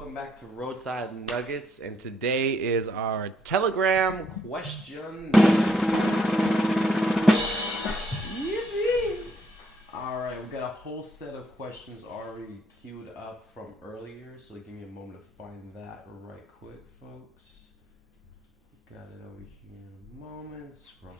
welcome back to Roadside Nuggets, and today is our Telegram question. Alright, we've got a whole set of questions already queued up from earlier, so give me a moment to find that right quick, folks. Got it over here in a moment. Scroll.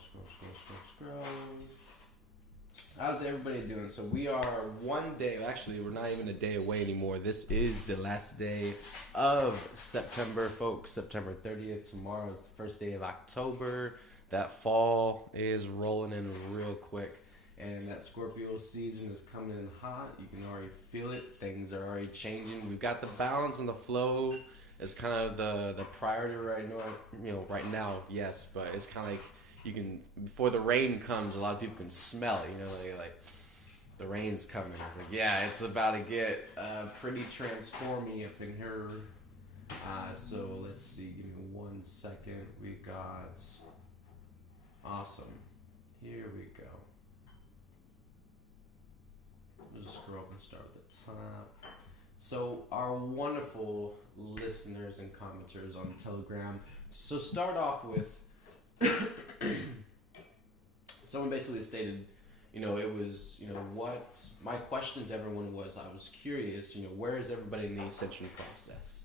How's everybody doing? So we are one day, actually we're not even a day away anymore. This is the last day of September, folks. September 30th. Tomorrow is the first day of October. That fall is rolling in real quick. And that Scorpio season is coming in hot. You can already feel it. Things are already changing. We've got the balance and the flow. It's kind of the priority right now, yes. But it's kind of like, you can, before the rain comes, a lot of people can smell it, like the rain's coming. It's like, yeah, it's about to get pretty transformy up in here. So let's see, give me 1 second. We got, awesome. Here we go. We'll just scroll up and start at the top. So our wonderful listeners and commenters on Telegram. So start off with, someone basically stated, it was, what my question to everyone was, I was curious, where is everybody in the ascension process?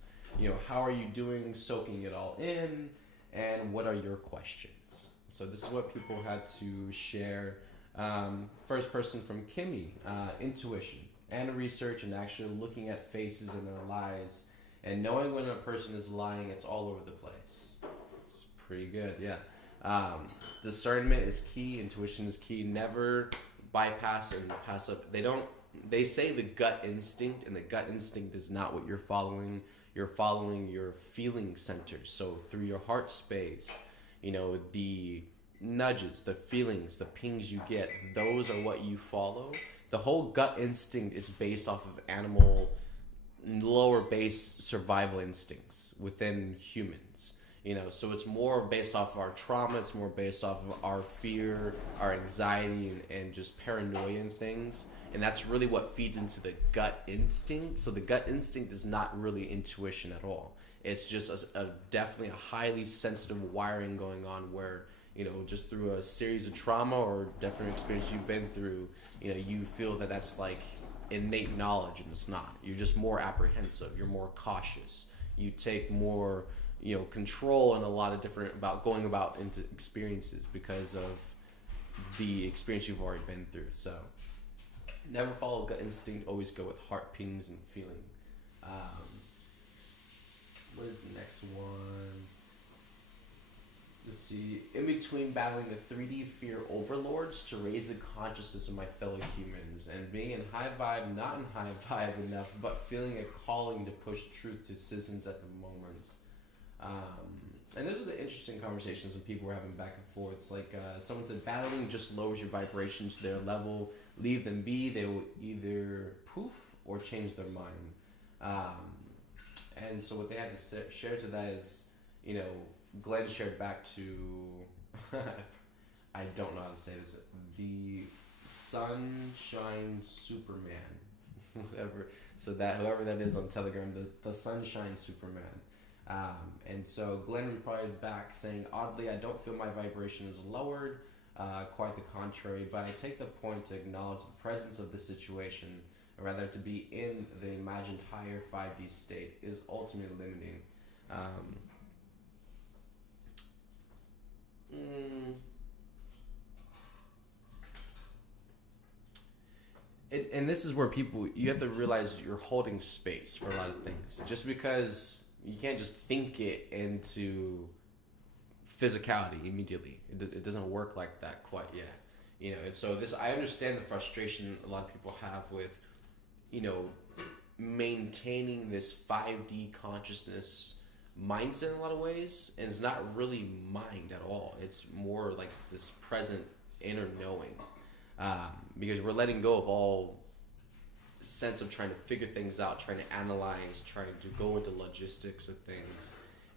How are you doing, soaking it all in, and what are your questions? So this is what people had to share. First person from Kimmy, intuition and research and actually looking at faces in their lives and knowing when a person is lying. It's all over the place. It's pretty good, yeah. Discernment is key. Intuition is key. Never bypass and pass up. They say the gut instinct, and the gut instinct is not what you're following. You're following your feeling centers. So through your heart space, the nudges, the feelings, the pings you get, those are what you follow. The whole gut instinct is based off of animal, lower base survival instincts within humans. So it's more based off of our trauma. It's more based off of our fear, our anxiety, and just paranoia and things. And that's really what feeds into the gut instinct. So the gut instinct is not really intuition at all. It's just definitely a highly sensitive wiring going on where, just through a series of trauma or different experience you've been through, you feel that that's like innate knowledge, and it's not. You're just more apprehensive. You're more cautious. You take more control and a lot of different about going about into experiences because of the experience you've already been through. So never follow gut instinct, always go with heart pings and feeling. What is the next one? Let's see. In between battling the 3D fear overlords to raise the consciousness of my fellow humans and being in high vibe, not in high vibe enough, but feeling a calling to push truth to citizens at the moment. And this was an interesting conversation some people were having back and forth. It's like someone said, battling just lowers your vibration to their level. Leave them be. They will either poof or change their mind. And so what they had to share to that is, Glenn shared back to, I don't know how to say this, the Sunshine Superman, whatever. So that whoever that is on Telegram, the Sunshine Superman. And so Glenn replied back saying, oddly, I don't feel my vibration is lowered, quite the contrary, but I take the point to acknowledge the presence of the situation, or rather to be in the imagined higher 5D state is ultimately limiting. And this is where you have to realize you're holding space for a lot of things. Just because you can't just think it into physicality immediately. It doesn't work like that quite yet. And so I understand the frustration a lot of people have with, maintaining this 5D consciousness mindset in a lot of ways, and it's not really mind at all. It's more like this present inner knowing, because we're letting go of all sense of trying to figure things out, trying to analyze, trying to go into logistics of things,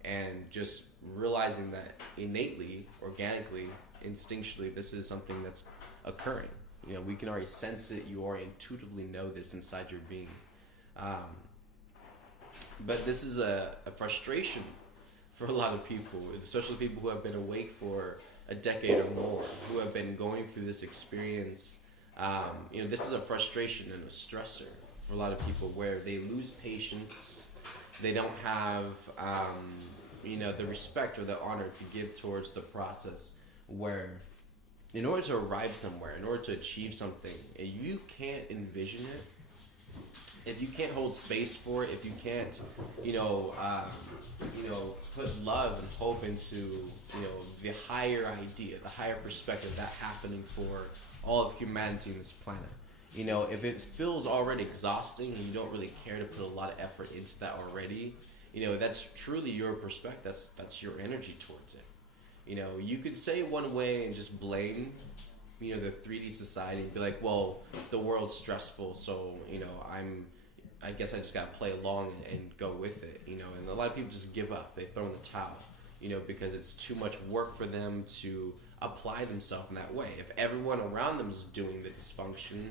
and just realizing that innately, organically, instinctually, this is something that's occurring. We can already sense it. You already intuitively know this inside your being. But this is a frustration for a lot of people, especially people who have been awake for a decade or more, who have been going through this experience. This is a frustration and a stressor for a lot of people where they lose patience. They don't have, the respect or the honor to give towards the process, where in order to arrive somewhere, in order to achieve something, if you can't envision it, if you can't hold space for it, if you can't, put love and hope into, the higher idea, the higher perspective that happening for all of humanity on this planet. If it feels already exhausting and you don't really care to put a lot of effort into that already, that's truly your perspective. That's your energy towards it. You could say one way and just blame, the 3D society and be like, well, the world's stressful, so, I guess I just gotta play along and go with it, and a lot of people just give up. They throw in the towel, because it's too much work for them to apply themselves in that way. If everyone around them is doing the dysfunction,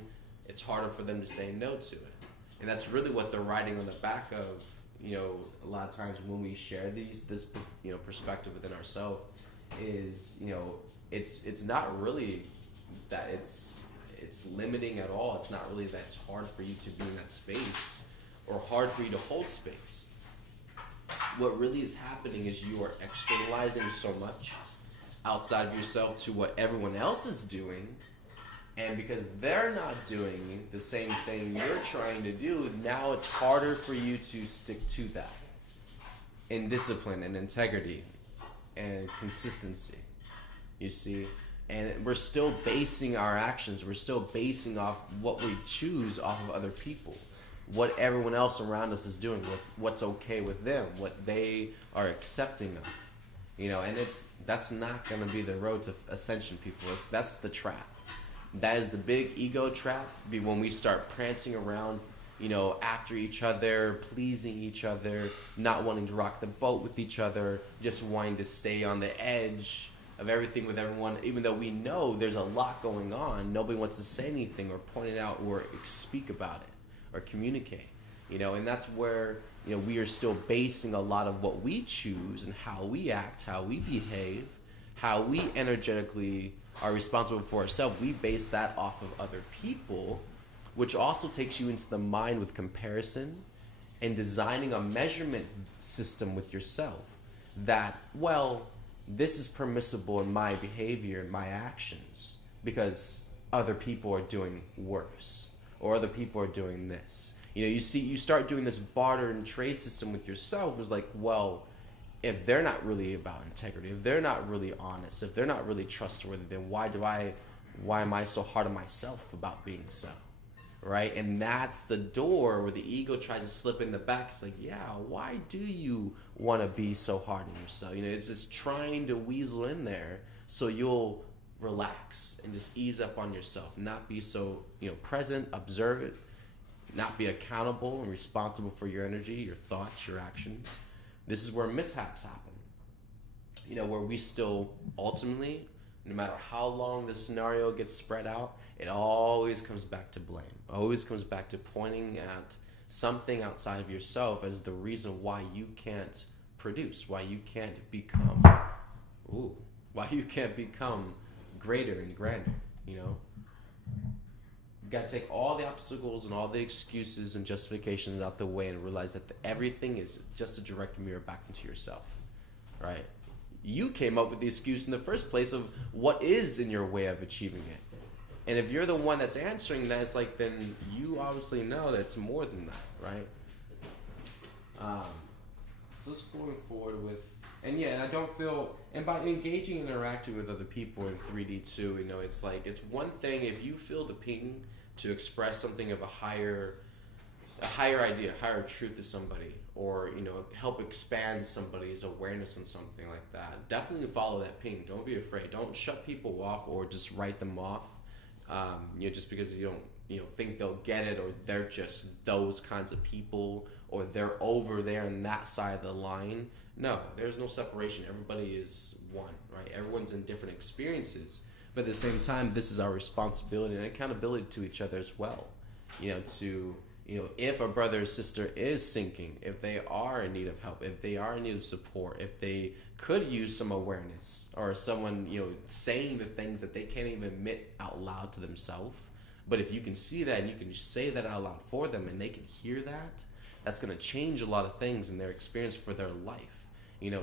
it's harder for them to say no to it. And that's really what they're riding on the back of, a lot of times when we share this perspective within ourselves is, it's not really that it's limiting at all. It's not really that it's hard for you to be in that space or hard for you to hold space. What really is happening is you are externalizing so much outside of yourself to what everyone else is doing, and because they're not doing the same thing you're trying to do, now it's harder for you to stick to that in discipline and integrity and consistency, you see. And we're still basing our actions, we're still basing off what we choose off of other people, what everyone else around us is doing, what's okay with them, what they are accepting of, and that's not going to be the road to ascension, people. That's the trap. That is the big ego trap. When we start prancing around, after each other, pleasing each other, not wanting to rock the boat with each other, just wanting to stay on the edge of everything with everyone, even though we know there's a lot going on. Nobody wants to say anything or point it out or speak about it or communicate, and that's where, we are still basing a lot of what we choose and how we act, how we behave, how we energetically are responsible for ourselves. We base that off of other people, which also takes you into the mind with comparison and designing a measurement system with yourself that, well, this is permissible in my behavior and my actions because other people are doing worse or other people are doing this. You start doing this barter and trade system with yourself. It's like, well, if they're not really about integrity, if they're not really honest, if they're not really trustworthy, then why am I so hard on myself about being so? Right? And that's the door where the ego tries to slip in the back. It's like, yeah, why do you want to be so hard on yourself? It's just trying to weasel in there so you'll relax and just ease up on yourself, not be so, present, observant, not be accountable and responsible for your energy, your thoughts, your actions. This is where mishaps happen, where we still ultimately, no matter how long the scenario gets spread out, it always comes back to blame. Always comes back to pointing at something outside of yourself as the reason why you can't produce, why you can't become greater and grander, You got to take all the obstacles and all the excuses and justifications out the way and realize that everything is just a direct mirror back into yourself, right? You came up with the excuse in the first place of what is in your way of achieving it. And if you're the one that's answering that, it's like, then you obviously know that it's more than that, right? So let's going forward with, and I don't feel, and by engaging and interacting with other people in 3D too, it's like, it's one thing if you feel the ping to express something of a higher idea, higher truth to somebody, or help expand somebody's awareness on something like that. Definitely follow that ping. Don't be afraid. Don't shut people off or just write them off. Just because you don't think they'll get it, or they're just those kinds of people, or they're over there on that side of the line. No, there's no separation. Everybody is one, right? Everyone's in different experiences, but at the same time, this is our responsibility and accountability to each other as well. To If a brother or sister is sinking, if they are in need of help, if they are in need of support, if they could use some awareness, or someone, saying the things that they can't even admit out loud to themselves. But if you can see that and you can say that out loud for them and they can hear that, that's going to change a lot of things in their experience for their life.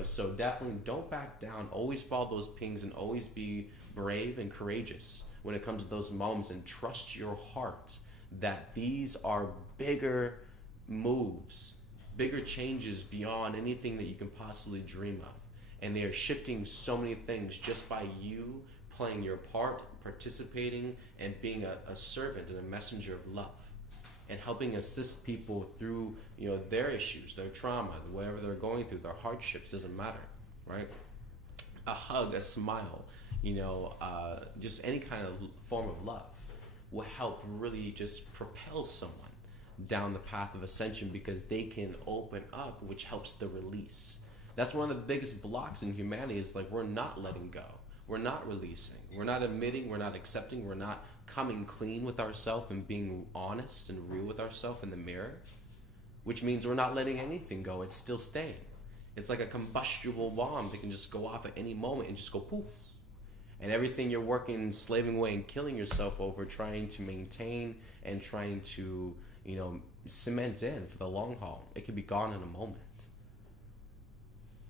So definitely don't back down. Always follow those pings and always be brave and courageous when it comes to those moments, and trust your heart that these are bigger moves, bigger changes beyond anything that you can possibly dream of. And they are shifting so many things just by you playing your part, participating, and being a servant and a messenger of love, and helping assist people through their issues, their trauma, whatever they're going through, their hardships, doesn't matter, right? A hug, a smile, just any kind of form of love will help really just propel someone down the path of ascension, because they can open up, which helps the release. That's one of the biggest blocks in humanity, is like we're not letting go. We're not releasing. We're not admitting. We're not accepting. We're not coming clean with ourselves and being honest and real with ourselves in the mirror, which means we're not letting anything go. It's still staying. It's like a combustible bomb that can just go off at any moment and just go poof. And everything you're working, slaving away, and killing yourself over, trying to maintain and trying to, cement in for the long haul, it could be gone in a moment.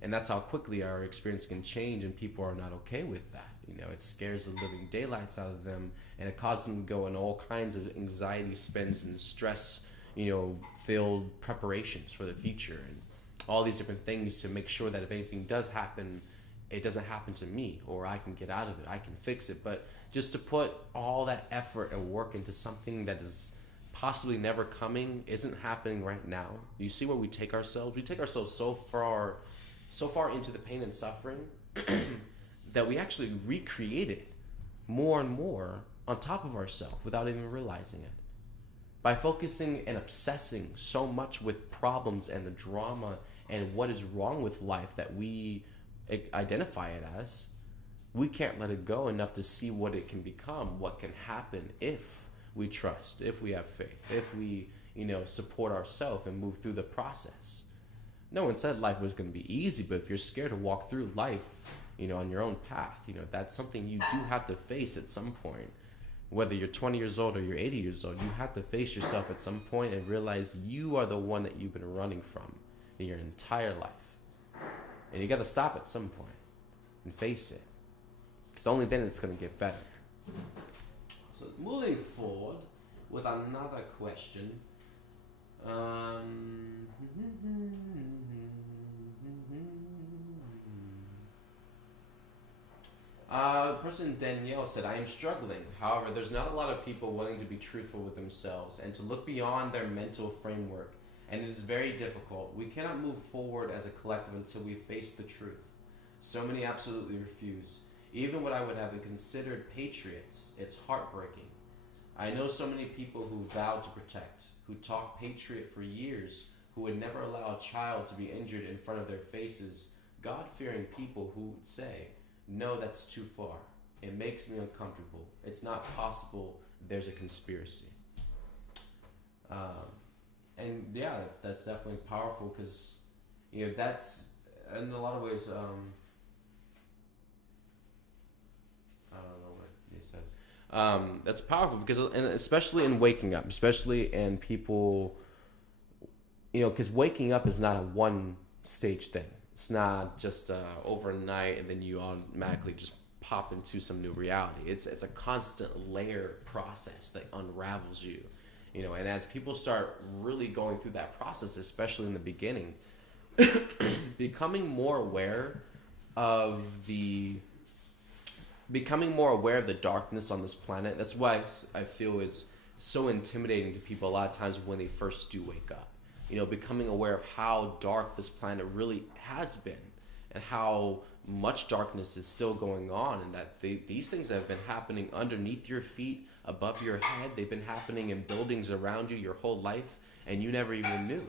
And that's how quickly our experience can change, and people are not okay with that. It scares the living daylights out of them, and it causes them to go in all kinds of anxiety spins and stress, filled preparations for the future, and all these different things to make sure that if anything does happen, it doesn't happen to me, or I can get out of it, I can fix it. But just to put all that effort and work into something that is possibly never coming, isn't happening right now. You see where we take ourselves? We take ourselves so far into the pain and suffering that we actually recreate it more and more on top of ourselves without even realizing it. By focusing and obsessing so much with problems and the drama and what is wrong with life that we identify it as, we can't let it go enough to see what it can become, what can happen if we trust, if we have faith, if we, support ourselves and move through the process. No one said life was going to be easy, but if you're scared to walk through life, on your own path, that's something you do have to face at some point. Whether you're 20 years old or you're 80 years old, you have to face yourself at some point and realize you are the one that you've been running from in your entire life. And you got to stop at some point and face it, because only then it's going to get better. So moving forward with another question. Person Danielle said, I am struggling. However, there's not a lot of people willing to be truthful with themselves and to look beyond their mental framework. And it is very difficult. We cannot move forward as a collective until we face the truth. So many absolutely refuse. Even what I would have considered patriots, it's heartbreaking. I know so many people who vowed to protect, who talk patriot for years, who would never allow a child to be injured in front of their faces, God-fearing people who would say, no, that's too far. It makes me uncomfortable. It's not possible. There's a conspiracy. And yeah, that's definitely powerful, because, that's, in a lot of ways, I don't know what you said. That's powerful because, and especially in waking up, especially in people, because waking up is not a one stage thing. It's not just overnight and then you automatically just pop into some new reality. It's a constant layer process that unravels you, and as people start really going through that process, especially in the beginning, becoming more aware of the darkness on this planet. That's why I feel it's so intimidating to people a lot of times when they first do wake up. Becoming aware of how dark this planet really has been, and how much darkness is still going on, and that these things have been happening underneath your feet, above your head. They've been happening in buildings around you your whole life, and you never even knew.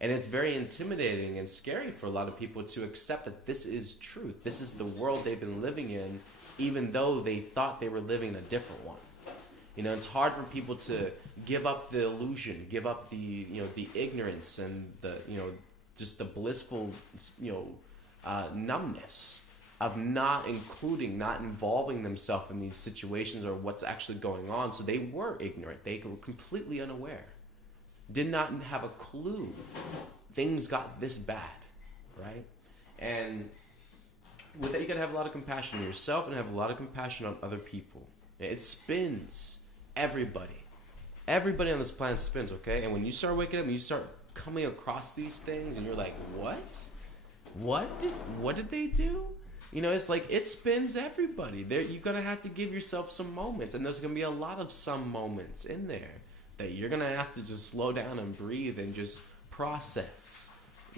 And it's very intimidating and scary for a lot of people to accept that this is truth. This is the world they've been living in, even though they thought they were living in a different one. It's hard for people to give up the illusion, give up the the ignorance and the just the blissful numbness of not involving themselves in these situations or what's actually going on. So they were ignorant. They were completely unaware. Did not have a clue things got this bad, right? And with that, you gotta have a lot of compassion on yourself and have a lot of compassion on other people. It spins everybody. Everybody on this planet spins, okay? And when you start waking up and you start coming across these things and you're like, what? What did they do? It's like it spins everybody. You're gonna have to give yourself some moments, and there's gonna be a lot of some moments in there that you're gonna have to just slow down and breathe and just process.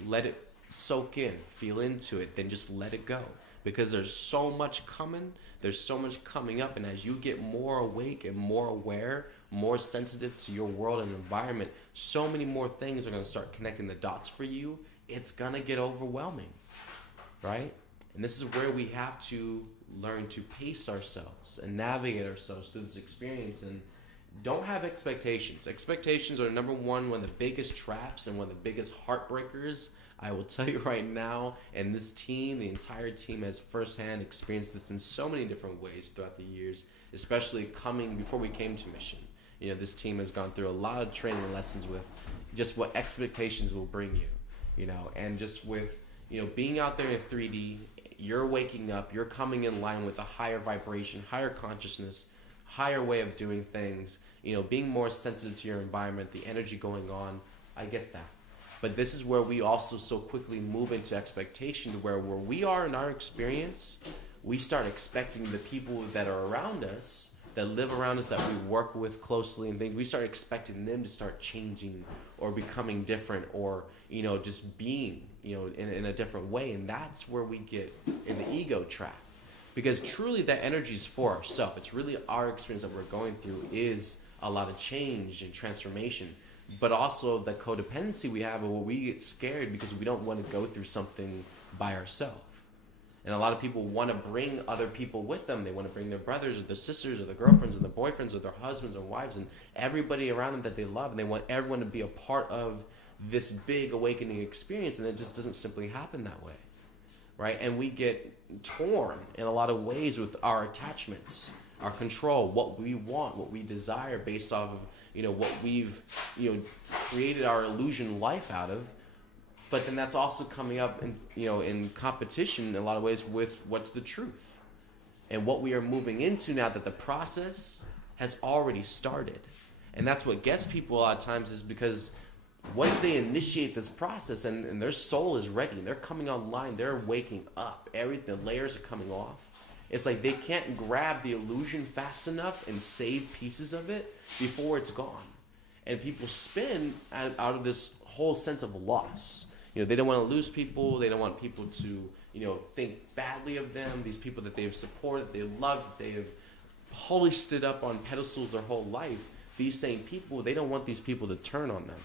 Let it soak in, feel into it, then just let it go. Because there's so much coming, there's so much coming up, and as you get more awake and more aware, more sensitive to your world and environment, so many more things are gonna start connecting the dots for you. It's gonna get overwhelming, right? And this is where we have to learn to pace ourselves and navigate ourselves through this experience, and don't have expectations. Expectations are number one of the biggest traps and one of the biggest heartbreakers. I will tell you right now, and this team, the entire team has firsthand experienced this in so many different ways throughout the years, especially before we came to Mission. This team has gone through a lot of training and lessons with just what expectations will bring you, and just with, being out there in 3D, you're waking up, you're coming in line with a higher vibration, higher consciousness, higher way of doing things, being more sensitive to your environment, the energy going on. I get that. But this is where we also so quickly move into expectation, to where we are in our experience, we start expecting the people that are around us, that live around us, that we work with closely and things, we start expecting them to start changing or becoming different, or, just being, in a different way. And that's where we get in the ego trap. Because truly that energy is for ourselves. It's really our experience that we're going through is a lot of change and transformation. But also the codependency we have, where we get scared because we don't want to go through something by ourselves. And a lot of people want to bring other people with them. They want to bring their brothers or their sisters or their girlfriends or their boyfriends or their husbands or wives and everybody around them that they love. And they want everyone to be a part of this big awakening experience. And it just doesn't simply happen that way, right? And we get torn in a lot of ways with our attachments, our control, what we want, what we desire based off of, what we've, created our illusion life out of. But then that's also coming up in competition in a lot of ways with what's the truth and what we are moving into now that the process has already started. And that's what gets people a lot of times, is because once they initiate this process and their soul is ready, they're coming online, they're waking up, the layers are coming off. It's like they can't grab the illusion fast enough and save pieces of it before it's gone. And people spin out of this whole sense of loss. They don't want to lose people. They don't want people to, think badly of them. These people that they've supported, they loved, that they have hoisted up on pedestals their whole life. These same people, they don't want these people to turn on them.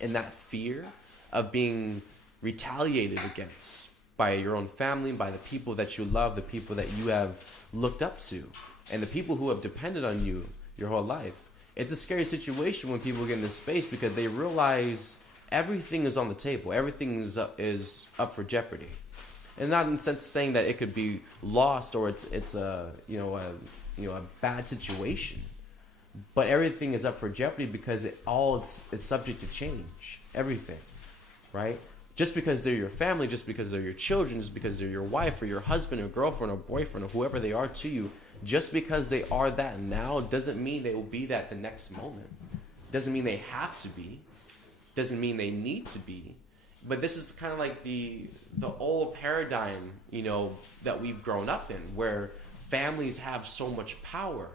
And that fear of being retaliated against by your own family, by the people that you love, the people that you have looked up to, and the people who have depended on you your whole life. It's a scary situation when people get in this space, because they realize everything is on the table. Everything is up for jeopardy. And not in the sense of saying that it could be lost or it's a bad situation. But everything is up for jeopardy because it's subject to change. Everything, right? Just because they're your family, just because they're your children, just because they're your wife or your husband or girlfriend or boyfriend or whoever they are to you, just because they are that now doesn't mean they will be that the next moment. Doesn't mean they have to be. Doesn't mean they need to be. But this is kind of like the old paradigm, that we've grown up in, where families have so much power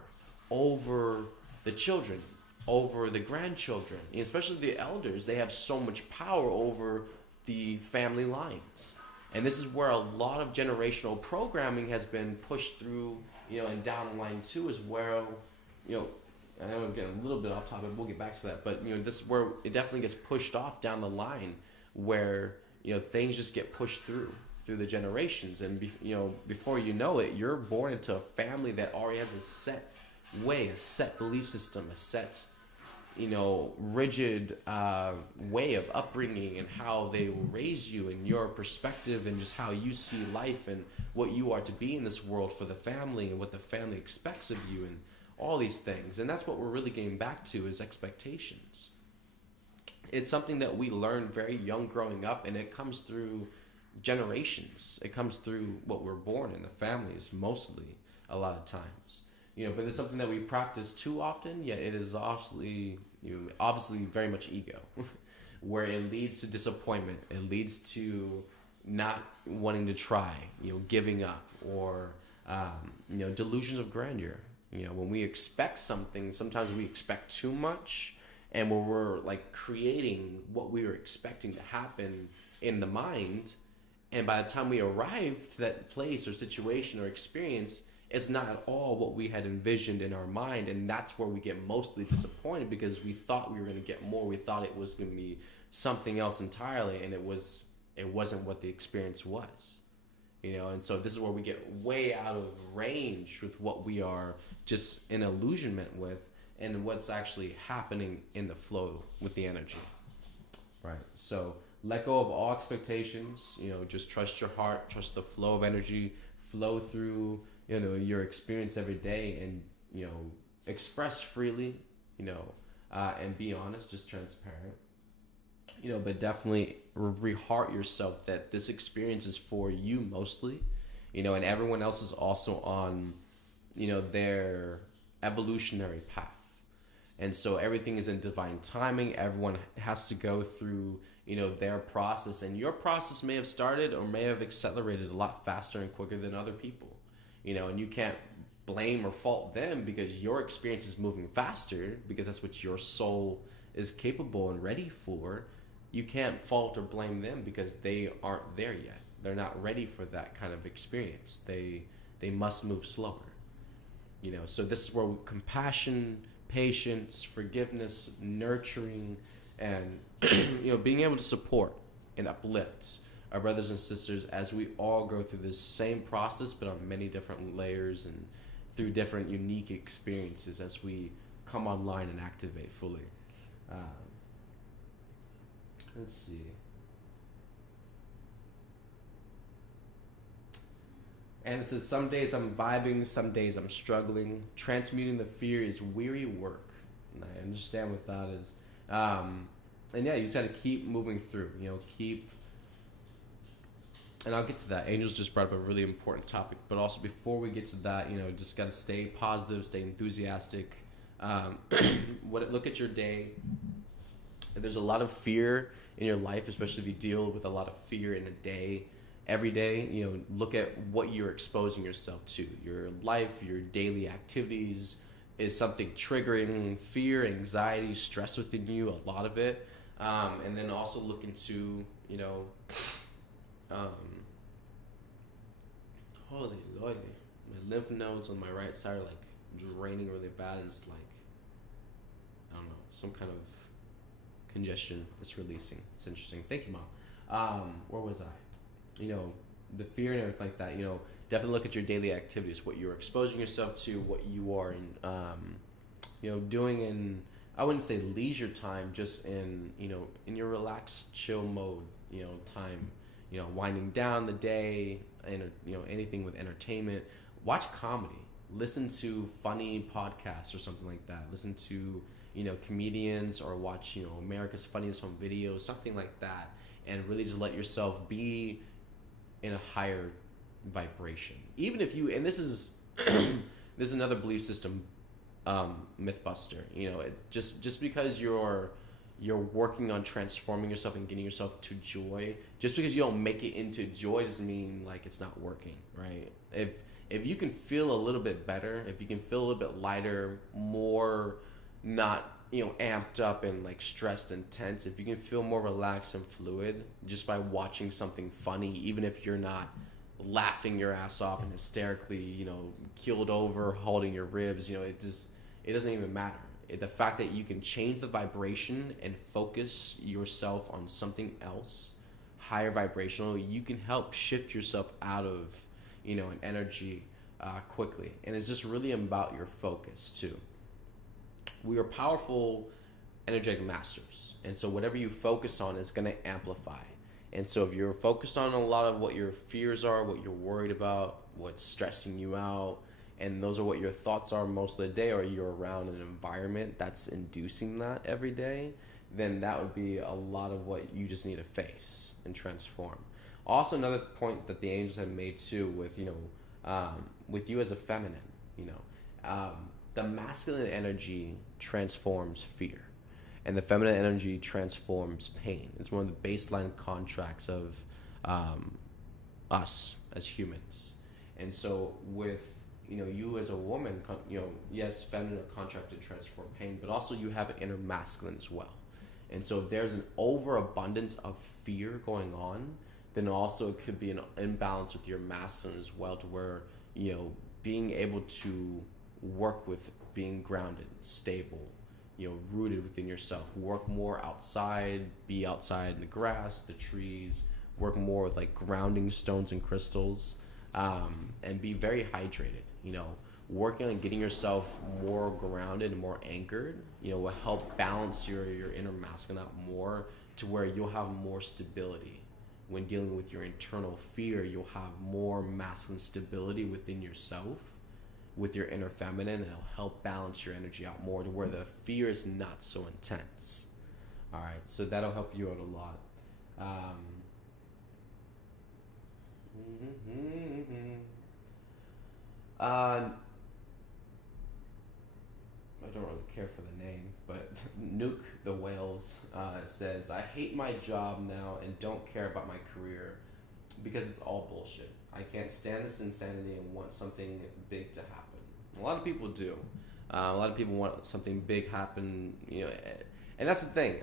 over the children, over the grandchildren, especially the elders. They have so much power over the family lines. And this is where a lot of generational programming has been pushed through, and down the line too, as well. I know I'm getting a little bit off topic, we'll get back to that, but this is where it definitely gets pushed off down the line, where things just get pushed through the generations, and before you know it, you're born into a family that already has a set way, a set belief system, a set, rigid way of upbringing, and how they will raise you, and your perspective, and just how you see life, and what you are to be in this world for the family, and what the family expects of you, and all these things. And that's what we're really getting back to, is expectations. It's something that we learn very young growing up, and it comes through generations. It comes through what we're born in, the families, mostly, a lot of times. But it's something that we practice too often, yet it is obviously very much ego, where it leads to disappointment. It leads to not wanting to try, giving up, or, delusions of grandeur. When we expect something, sometimes we expect too much, and when we're like creating what we were expecting to happen in the mind, and by the time we arrive to that place or situation or experience, it's not at all what we had envisioned in our mind. And that's where we get mostly disappointed, because we thought we were going to get more. We thought it was going to be something else entirely, and it wasn't what the experience was. And so this is where we get way out of range with what we are just in illusionment with, and what's actually happening in the flow with the energy. Right. So let go of all expectations, just trust your heart, trust the flow of energy, flow through, your experience every day, and, express freely, and be honest, just transparent, but definitely re-heart yourself that this experience is for you mostly, and everyone else is also on, their evolutionary path. And so everything is in divine timing. Everyone has to go through, their process, and your process may have started or may have accelerated a lot faster and quicker than other people, and you can't blame or fault them, because your experience is moving faster, because that's what your soul is capable and ready for. You can't fault or blame them, because they aren't there yet. They're not ready for that kind of experience. They must move slower, so this is where compassion, patience, forgiveness, nurturing, and being able to support and uplift our brothers and sisters as we all go through this same process, but on many different layers and through different unique experiences as we come online and activate fully. Let's see. And it says, some days I'm vibing, some days I'm struggling. Transmuting the fear is weary work. And I understand what that is. And yeah, you just got to keep moving through, and I'll get to that. Angels just brought up a really important topic, but also before we get to that, just got to stay positive, stay enthusiastic. Look at your day. If there's a lot of fear in your life, especially if you deal with a lot of fear in a day, every day, look at what you're exposing yourself to. Your life, your daily activities, is something triggering fear, anxiety, stress within you, a lot of it. And then also look into, holy lordy, my lymph nodes on my right side are like draining really bad, and it's like, I don't know, some kind of congestion that's releasing. It's interesting. Thank you, Mom. Where was I? The fear and everything like that, definitely look at your daily activities, what you're exposing yourself to, what you are in, doing in, I wouldn't say leisure time, just in, in your relaxed, chill mode, time, winding down the day, and, anything with entertainment. Watch comedy. Listen to funny podcasts or something like that. Listen to, comedians, or watch, America's Funniest Home Videos, something like that, and really just let yourself be in a higher vibration. Even if you, and this is this is another belief system mythbuster, just because you're working on transforming yourself and getting yourself to joy, just because you don't make it into joy doesn't mean like it's not working, right? If you can feel a little bit better, if you can feel a little bit lighter, more not amped up and like stressed and tense, if you can feel more relaxed and fluid just by watching something funny, even if you're not laughing your ass off and hysterically, keeled over, holding your ribs, it doesn't even matter. The fact that you can change the vibration and focus yourself on something else, higher vibrational, you can help shift yourself out of, an energy quickly. And it's just really about your focus too. We are powerful energetic masters. And so whatever you focus on is going to amplify. And so if you're focused on a lot of what your fears are, what you're worried about, what's stressing you out, and those are what your thoughts are most of the day, or you're around an environment that's inducing that every day, then that would be a lot of what you just need to face and transform. Also, another point that the angels have made too with, with you as a feminine, the masculine energy transforms fear, and the feminine energy transforms pain. It's one of the baseline contracts of us as humans. And so with you as a woman, yes, feminine are contracted to transform pain, but also you have an inner masculine as well. And so if there's an overabundance of fear going on, then also it could be an imbalance with your masculine as well, to where, being able to work with being grounded, stable, rooted within yourself, work more outside, be outside in the grass, the trees, work more with like grounding stones and crystals, and be very hydrated. Working on getting yourself more grounded and more anchored, will help balance your inner masculine out more, to where you'll have more stability. When dealing with your internal fear, you'll have more masculine stability within yourself, with your inner feminine, and it'll help balance your energy out more, to where the fear is not so intense. All right, so that'll help you out a lot. I don't really care for the name, but Nuke the Whales says, I hate my job now and don't care about my career because it's all bullshit. I can't stand this insanity and want something big to happen. A lot of people do. A lot of people want something big happen, and that's the thing.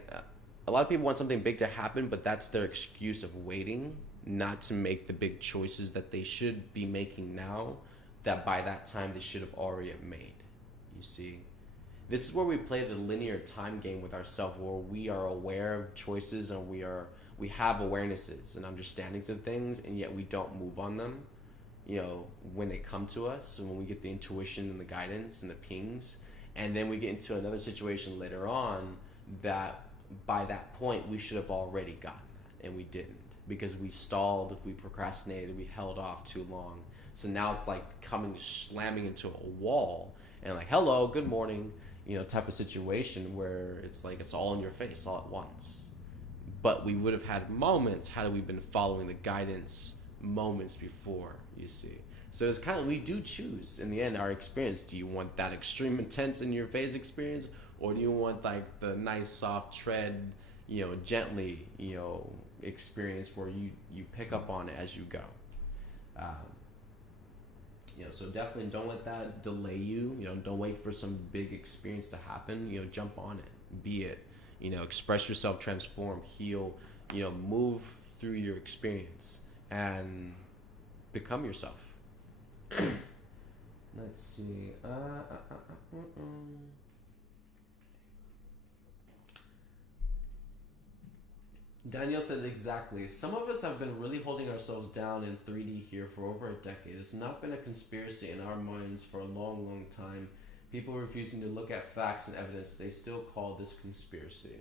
A lot of people want something big to happen, but that's their excuse of waiting, not to make the big choices that they should be making now, that by that time they should have already made. You see? This is where we play the linear time game with ourselves, where we are aware of choices and we have awarenesses and understandings of things, and yet we don't move on them, when they come to us, and when we get the intuition and the guidance and the pings, and then we get into another situation later on that by that point we should have already gotten that, and we didn't, because we stalled, we procrastinated, we held off too long. So now it's like slamming into a wall, and like, hello, good morning, type of situation, where it's like it's all in your face all at once. But we would have had moments had we been following the guidance moments before, you see. So it's kind of, we do choose in the end our experience. Do you want that extreme intense in your face experience, or do you want like the nice soft tread, gently, experience where you pick up on it as you go? So definitely don't let that delay you. Don't wait for some big experience to happen. Jump on it, be it. Express yourself, transform, heal. Move through your experience and become yourself. Let's see. Danielle said exactly. Some of us have been really holding ourselves down in 3D here for over a decade. It's not been a conspiracy in our minds for a long, long time. People refusing to look at facts and evidence, they still call this conspiracy.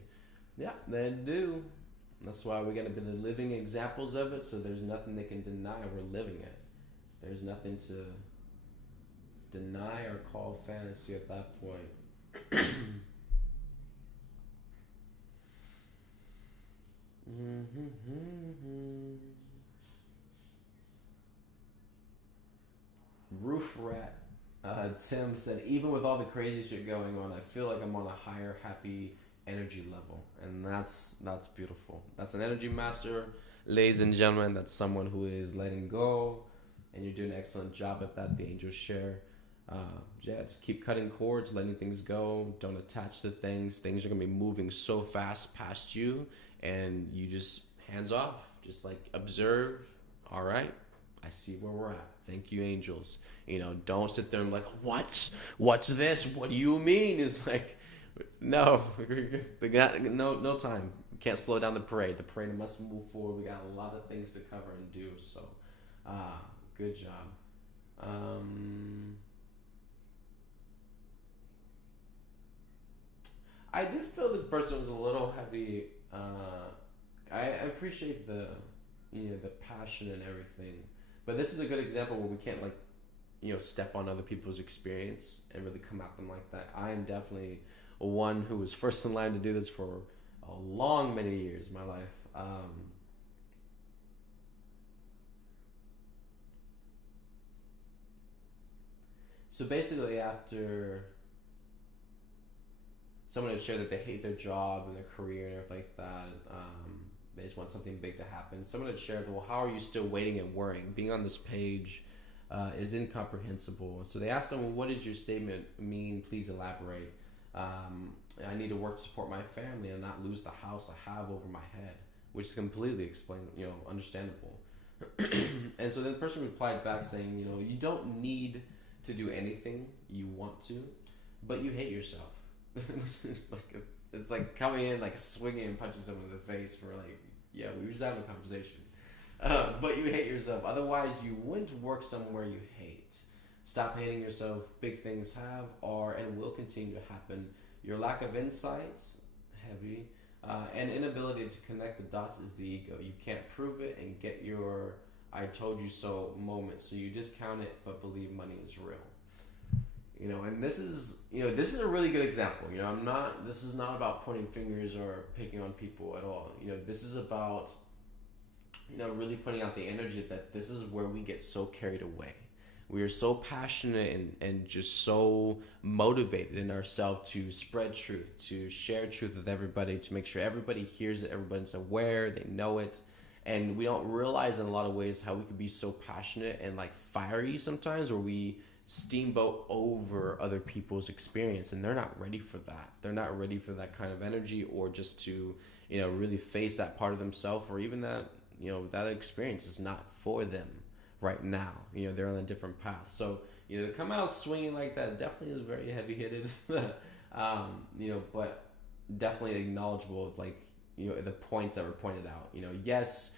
Yeah, they do. That's why we're going to be the living examples of it, so there's nothing they can deny. We're living it. There's nothing to deny or call fantasy at that point. Roof Rat Tim said, even with all the crazy shit going on, I feel like I'm on a higher, happy energy level. And that's beautiful. That's an energy master, ladies and gentlemen. That's someone who is letting go, and you're doing an excellent job at that. The angels share. Just keep cutting cords, letting things go. Don't attach to things. Things are going to be moving so fast past you, and you just hands off. Just like observe. All right, I see where we're at. Thank you, angels. Don't sit there and like, what? What's this? What do you mean? It's like, no, no time. We can't slow down the parade. The parade must move forward. We got a lot of things to cover and do. So, good job. Um, I did feel this person was a little heavy. I appreciate the, the passion and everything, but this is a good example where we can't like, step on other people's experience and really come at them like that. I am definitely one who was first in line to do this for a long many years in my life. So basically, after someone had shared that they hate their job and their career and everything like that, they just want something big to happen. Someone had shared, well, how are you still waiting and worrying? Being on this page is incomprehensible. So they asked them, well, what does your statement mean? Please elaborate. I need to work to support my family and not lose the house I have over my head, which is completely understandable. And so then the person replied back saying, you don't need to do anything you want to, but you hate yourself. It's like coming in, like swinging and punching someone in the face for like, yeah, we were just having a conversation. But you hate yourself. Otherwise, you wouldn't work somewhere you hate. Stop hating yourself. Big things have, are, and will continue to happen. Your lack of insights, heavy, and inability to connect the dots is the ego. You can't prove it and get your "I told you so" moment, so you discount it but believe money is real. And this is a really good example. This is not about pointing fingers or picking on people at all. This is about, really putting out the energy that this is where we get so carried away. We are so passionate and just so motivated in ourselves to spread truth, to share truth with everybody, to make sure everybody hears it, everybody's aware, they know it. And we don't realize in a lot of ways how we could be so passionate and like fiery sometimes, where we steamboat over other people's experience, and they're not ready for that. They're not ready for that kind of energy, or just to, really face that part of themselves, or even that, that experience is not for them right now. They're on a different path. So, to come out swinging like that definitely is very heavy-hitted, but definitely acknowledgeable of like, the points that were pointed out. Yes,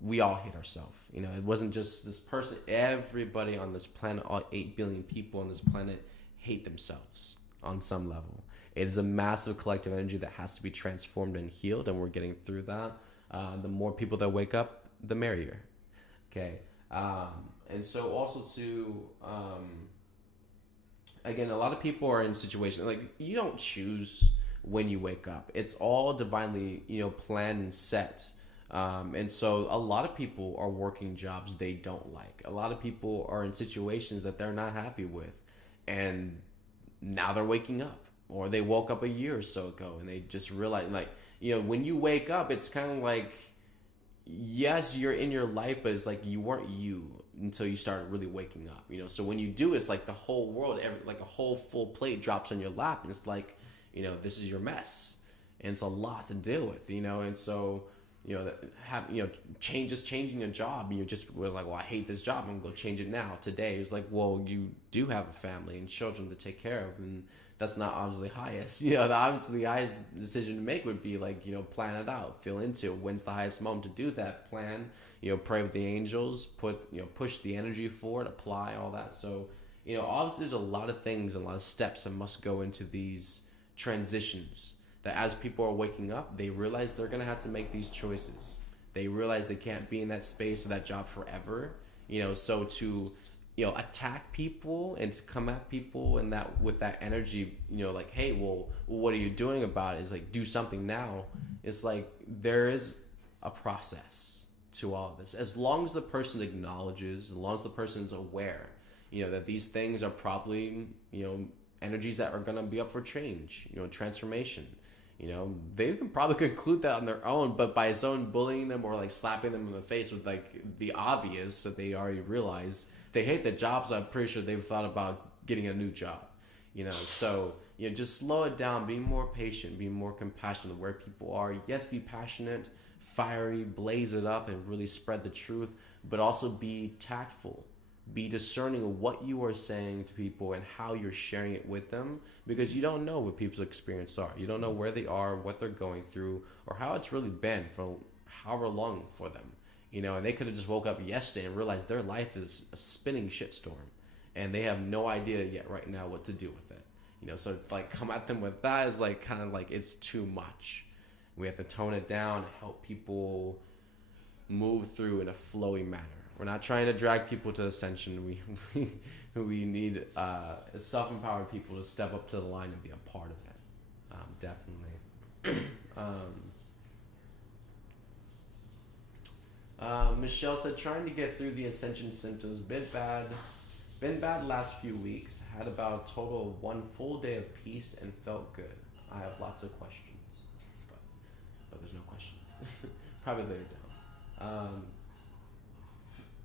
we all hate ourselves. It wasn't just this person. Everybody on this planet, all 8 billion people on this planet, hate themselves on some level. It is a massive collective energy that has to be transformed and healed, and we're getting through that. The more people that wake up, the merrier. Okay. And so also to, again, a lot of people are in situations, like, you don't choose when you wake up. It's all divinely, planned and set. And so a lot of people are working jobs they don't like. A lot of people are in situations that they're not happy with. And now they're waking up. Or they woke up a year or so ago and they just realized, like, when you wake up, it's kind of like, yes, you're in your life, but it's like you weren't you until you started really waking up. So when you do, it's like the whole world, like a whole full plate drops on your lap. And it's like, this is your mess. And it's a lot to deal with, and so... changing a job, and you just were like, well, I hate this job, I'm going to change it now, today. It's like, well, you do have a family and children to take care of, and that's not obviously highest. The highest decision to make would be like, plan it out, feel into it. When's the highest moment to do that? Plan, pray with the angels, push the energy forward, apply all that. So, obviously there's a lot of things and a lot of steps that must go into these transitions. That as people are waking up, they realize they're going to have to make these choices. They realize they can't be in that space or that job forever. So to, attack people and to come at people and that with that energy, like, hey, well, what are you doing about it? Is like, do something now. It's like, there is a process to all of this. As long as the person acknowledges, as long as the person is aware, that these things are probably, energies that are going to be up for change, transformation. They can probably conclude that on their own, but by his own bullying them or like slapping them in the face with like the obvious that they already realize they hate the jobs, I'm pretty sure they've thought about getting a new job. So just slow it down, be more patient, be more compassionate where people are. Yes, be passionate, fiery, blaze it up, and really spread the truth, but also be tactful. Be discerning of what you are saying to people and how you're sharing it with them, because you don't know what people's experiences are. You don't know where they are, what they're going through, or how it's really been for however long for them. And they could have just woke up yesterday and realized their life is a spinning shitstorm. and they have no idea yet right now what to do with it. So like come at them with that is like kind of like it's too much. We have to tone it down, help people move through in a flowy manner. We're not trying to drag people to ascension. We need self-empowered people to step up to the line and be a part of it. Definitely. Michelle said, trying to get through the ascension symptoms, been bad last few weeks. Had about a total of 1 full day of peace and felt good. I have lots of questions, but there's no questions. Probably later down.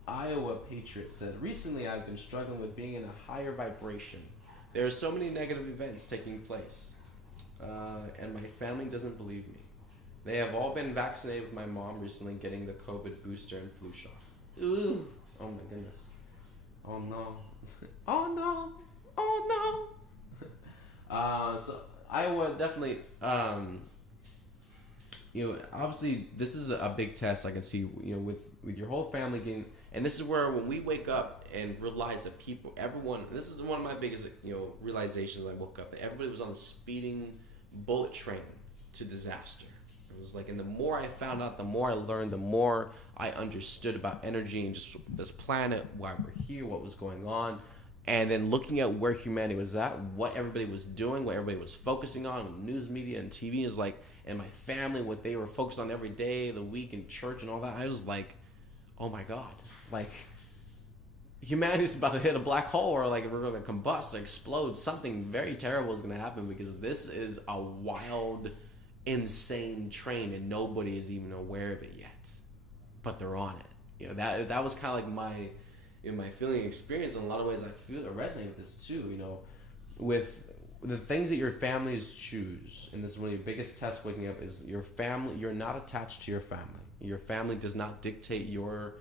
Iowa Patriot said, recently I've been struggling with being in a higher vibration. There are so many negative events taking place, and my family doesn't believe me. They have all been vaccinated, with my mom recently getting the COVID booster and flu shot. Ooh. Oh my goodness. Oh no. Oh no. Oh no. So Iowa definitely, obviously this is a big test. I can see, with your whole family getting, and this is where when we wake up and realize that everyone, this is one of my biggest, realizations I woke up, that everybody was on a speeding bullet train to disaster. It was like, and the more I found out, the more I learned, the more I understood about energy and just this planet, why we're here, what was going on. And then looking at where humanity was at, what everybody was doing, what everybody was focusing on, news media and TV is like, and my family, what they were focused on every day, the week in church and all that. I was like, oh my God, like humanity's about to hit a black hole, or like we're going to combust, explode. Something very terrible is going to happen, because this is a wild, insane train and nobody is even aware of it yet, but they're on it. That was kind of like my feeling experience. In a lot of ways, I resonate with this too. With the things that your families choose, and this is one of your biggest tests waking up, is your family. You're not attached to your family. Your family does not dictate your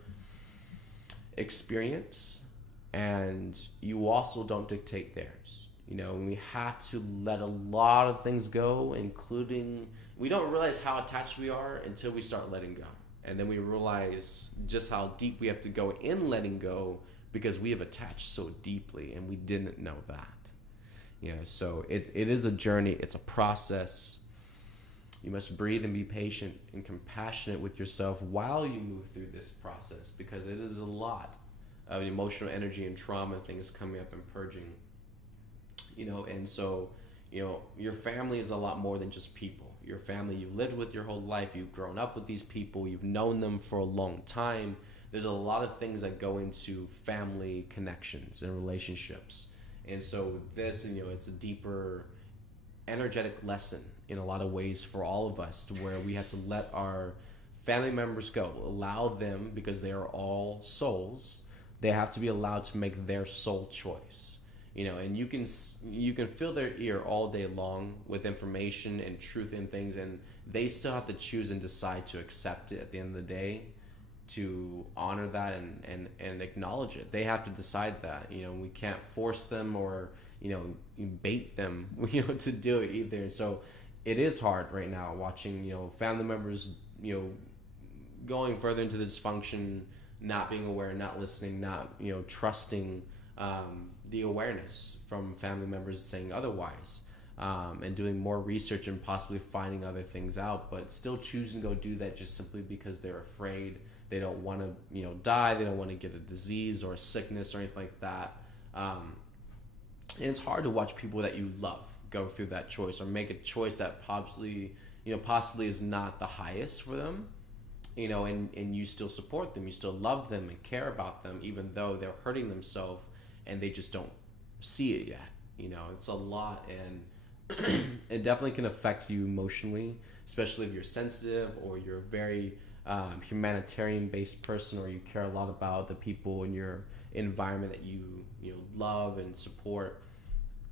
experience, and you also don't dictate theirs. We have to let a lot of things go, including, we don't realize how attached we are until we start letting go. And then we realize just how deep we have to go in letting go, because we have attached so deeply and we didn't know that. So it is a journey. It's a process. You must breathe and be patient and compassionate with yourself while you move through this process, because it is a lot of emotional energy and trauma and things coming up and purging. And so, your family is a lot more than just people. Your family you lived with your whole life, you've grown up with these people, you've known them for a long time. There's a lot of things that go into family connections and relationships. And so with this, it's a deeper energetic lesson in a lot of ways for all of us, to where we have to let our family members go, allow them, because they are all souls, they have to be allowed to make their soul choice. And you can fill their ear all day long with information and truth and things, and they still have to choose and decide to accept it at the end of the day, to honor that and acknowledge it. They have to decide that. We can't force them or bait them to do it either. And so it is hard right now watching family members going further into the dysfunction, not being aware, not listening, not trusting the awareness from family members saying otherwise, and doing more research and possibly finding other things out, but still choosing to go do that just simply because they're afraid. They don't want to die. They don't want to get a disease or a sickness or anything like that. And it's hard to watch people that you love go through that choice, or make a choice that possibly is not the highest for them, and you still support them, you still love them and care about them, even though they're hurting themselves and they just don't see it yet. It's a lot, and it definitely can affect you emotionally, especially if you're sensitive or you're a very humanitarian-based person, or you care a lot about the people in your environment that you love and support.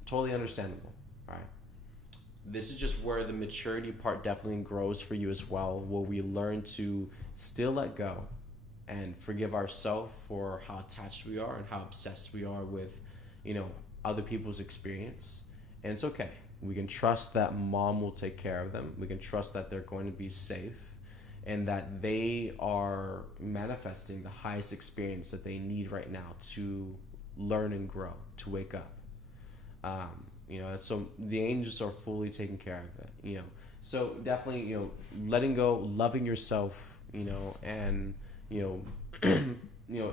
Totally understandable, right? This is just where the maturity part definitely grows for you as well, where we learn to still let go and forgive ourselves for how attached we are and how obsessed we are with, other people's experience. And it's okay. We can trust that mom will take care of them. We can trust that they're going to be safe, and that they are manifesting the highest experience that they need right now to learn and grow, to wake up. So the angels are fully taking care of it. So definitely, letting go, loving yourself, and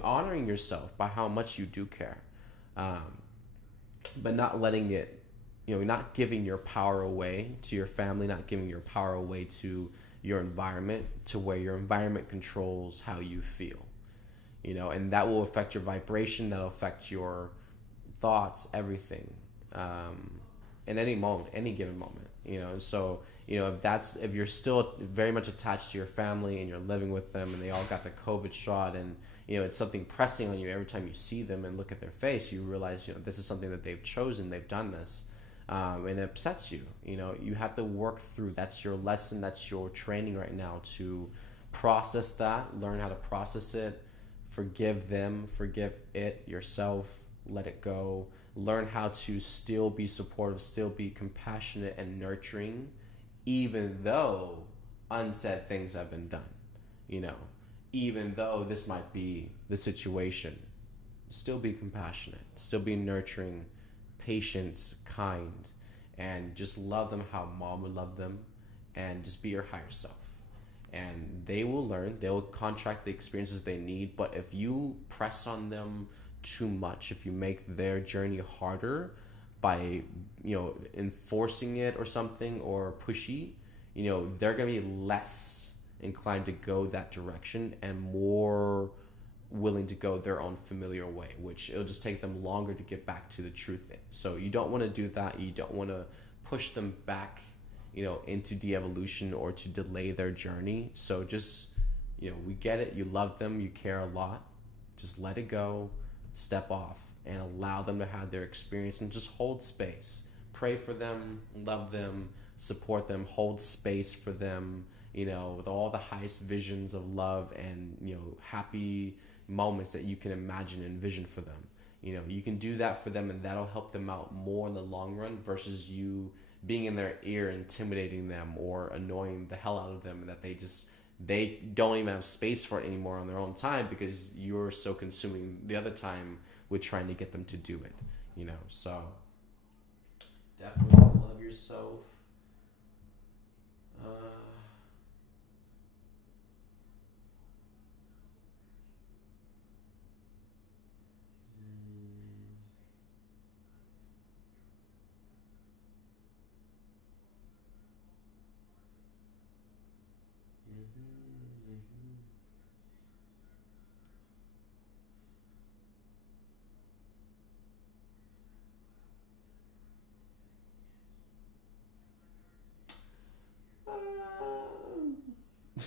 honoring yourself by how much you do care, but not letting it, not giving your power away to your family, not giving your power away to your environment, to where your environment controls how you feel, and that will affect your vibration, that'll affect your thoughts, everything, in any moment, any given moment, so, if you're still very much attached to your family and you're living with them and they all got the COVID shot, and, it's something pressing on you every time you see them and look at their face, you realize, this is something that they've chosen, they've done this, and it upsets you. You have to work through, that's your lesson, that's your training right now, to process that, learn how to process it, forgive them, forgive it yourself, let it go, learn how to still be supportive, still be compassionate and nurturing, even though unsaid things have been done, even though this might be the situation. Still be compassionate, still be nurturing, patient, kind, and just love them how mom would love them, and just be your higher self. And they will learn, they'll contract the experiences they need, but if you press on them too much, if you make their journey harder by enforcing it or something, or pushy, they're gonna be less inclined to go that direction and more willing to go their own familiar way, which it'll just take them longer to get back to the truth. So you don't want to do that. You don't want to push them back into de-evolution or to delay their journey. So just we get it, you love them, you care a lot, just let it go, step off, and allow them to have their experience, and just hold space, pray for them, love them, support them, hold space for them, with all the highest visions of love and happy moments that you can imagine and envision for them. You can do that for them, and that'll help them out more in the long run, versus you being in their ear, intimidating them or annoying the hell out of them, and that they don't even have space for it anymore on their own time, because you're so consuming the other time with trying to get them to do it. So definitely love yourself.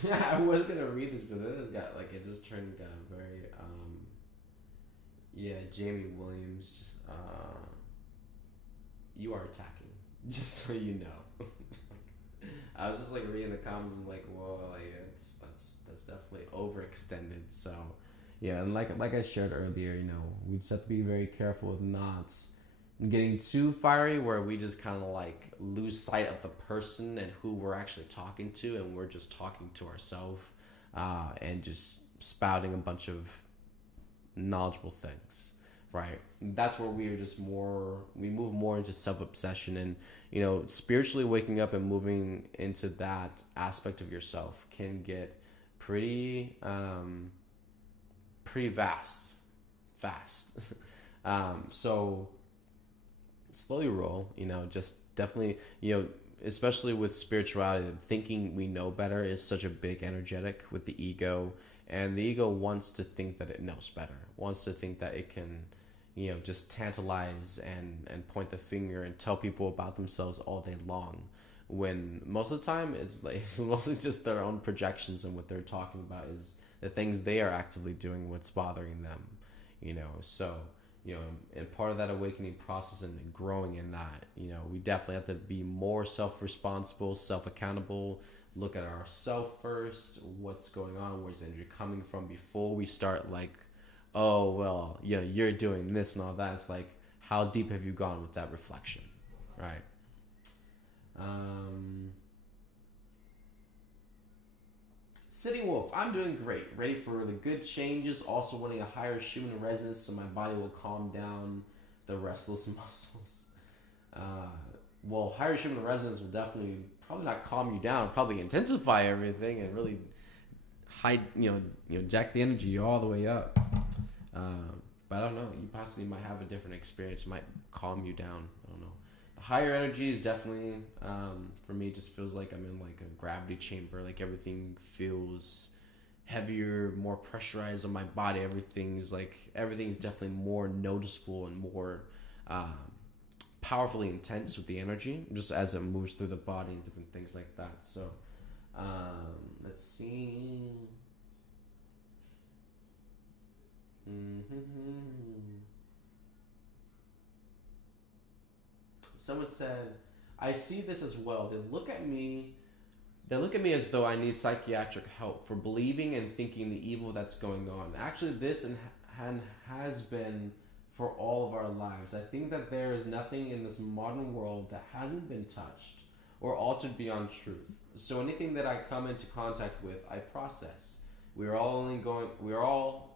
Yeah, I was gonna read this, but then it just turned very Jamie Williams, you are attacking, just so you know. I was just reading the comments and whoa, that's definitely overextended. So yeah, and like I shared earlier, we just have to be very careful with not getting too fiery, where we just kind of lose sight of the person and who we're actually talking to, and we're just talking to ourselves, and just spouting a bunch of knowledgeable things, right? That's where we move more into self-obsession, and spiritually waking up and moving into that aspect of yourself can get pretty fast. So slowly roll, just definitely, especially with spirituality, thinking we know better is such a big energetic with the ego, and the ego wants to think that it knows better, wants to think that it can, just tantalize and point the finger and tell people about themselves all day long, when most of the time it's mostly just their own projections, and what they're talking about is the things they are actively doing, what's bothering them, so and part of that awakening process and growing in that, we definitely have to be more self-responsible, self-accountable, look at ourselves first, what's going on, where's the energy coming from, before we start oh, well, you're doing this and all that. It's how deep have you gone with that reflection, right? City Wolf, I'm doing great. Ready for the good changes. Also wanting a higher Schumann resonance so my body will calm down the restless muscles. Well, higher Schumann resonance will definitely probably not calm you down. Probably intensify everything and really jack the energy all the way up. But I don't know. You possibly might have a different experience. It might calm you down. I don't know. Higher energy is definitely, for me, just feels like I'm in like a gravity chamber. Like everything feels heavier, more pressurized on my body. Everything's definitely more noticeable and more powerfully intense with the energy, just as it moves through the body and different things like that. So, let's see. Someone said, I see this as well. They look at me as though I need psychiatric help for believing and thinking the evil that's going on. Actually, this has been for all of our lives. I think that there is nothing in this modern world that hasn't been touched or altered beyond truth. So anything that I come into contact with, I process. We are all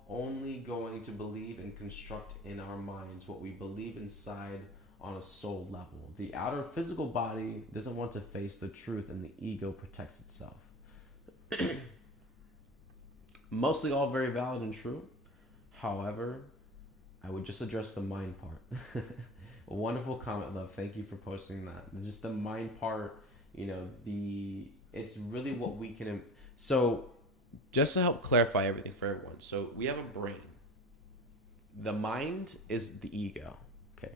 only going to believe and construct in our minds what we believe inside on a soul level. The outer physical body doesn't want to face the truth, and the ego protects itself. Mostly all very valid and true. However, I would just address the mind part. A wonderful comment, love. Thank you for posting that. Just the mind part, it's really what we can... So, just to help clarify everything for everyone. So, we have a brain. The mind is the ego. Okay.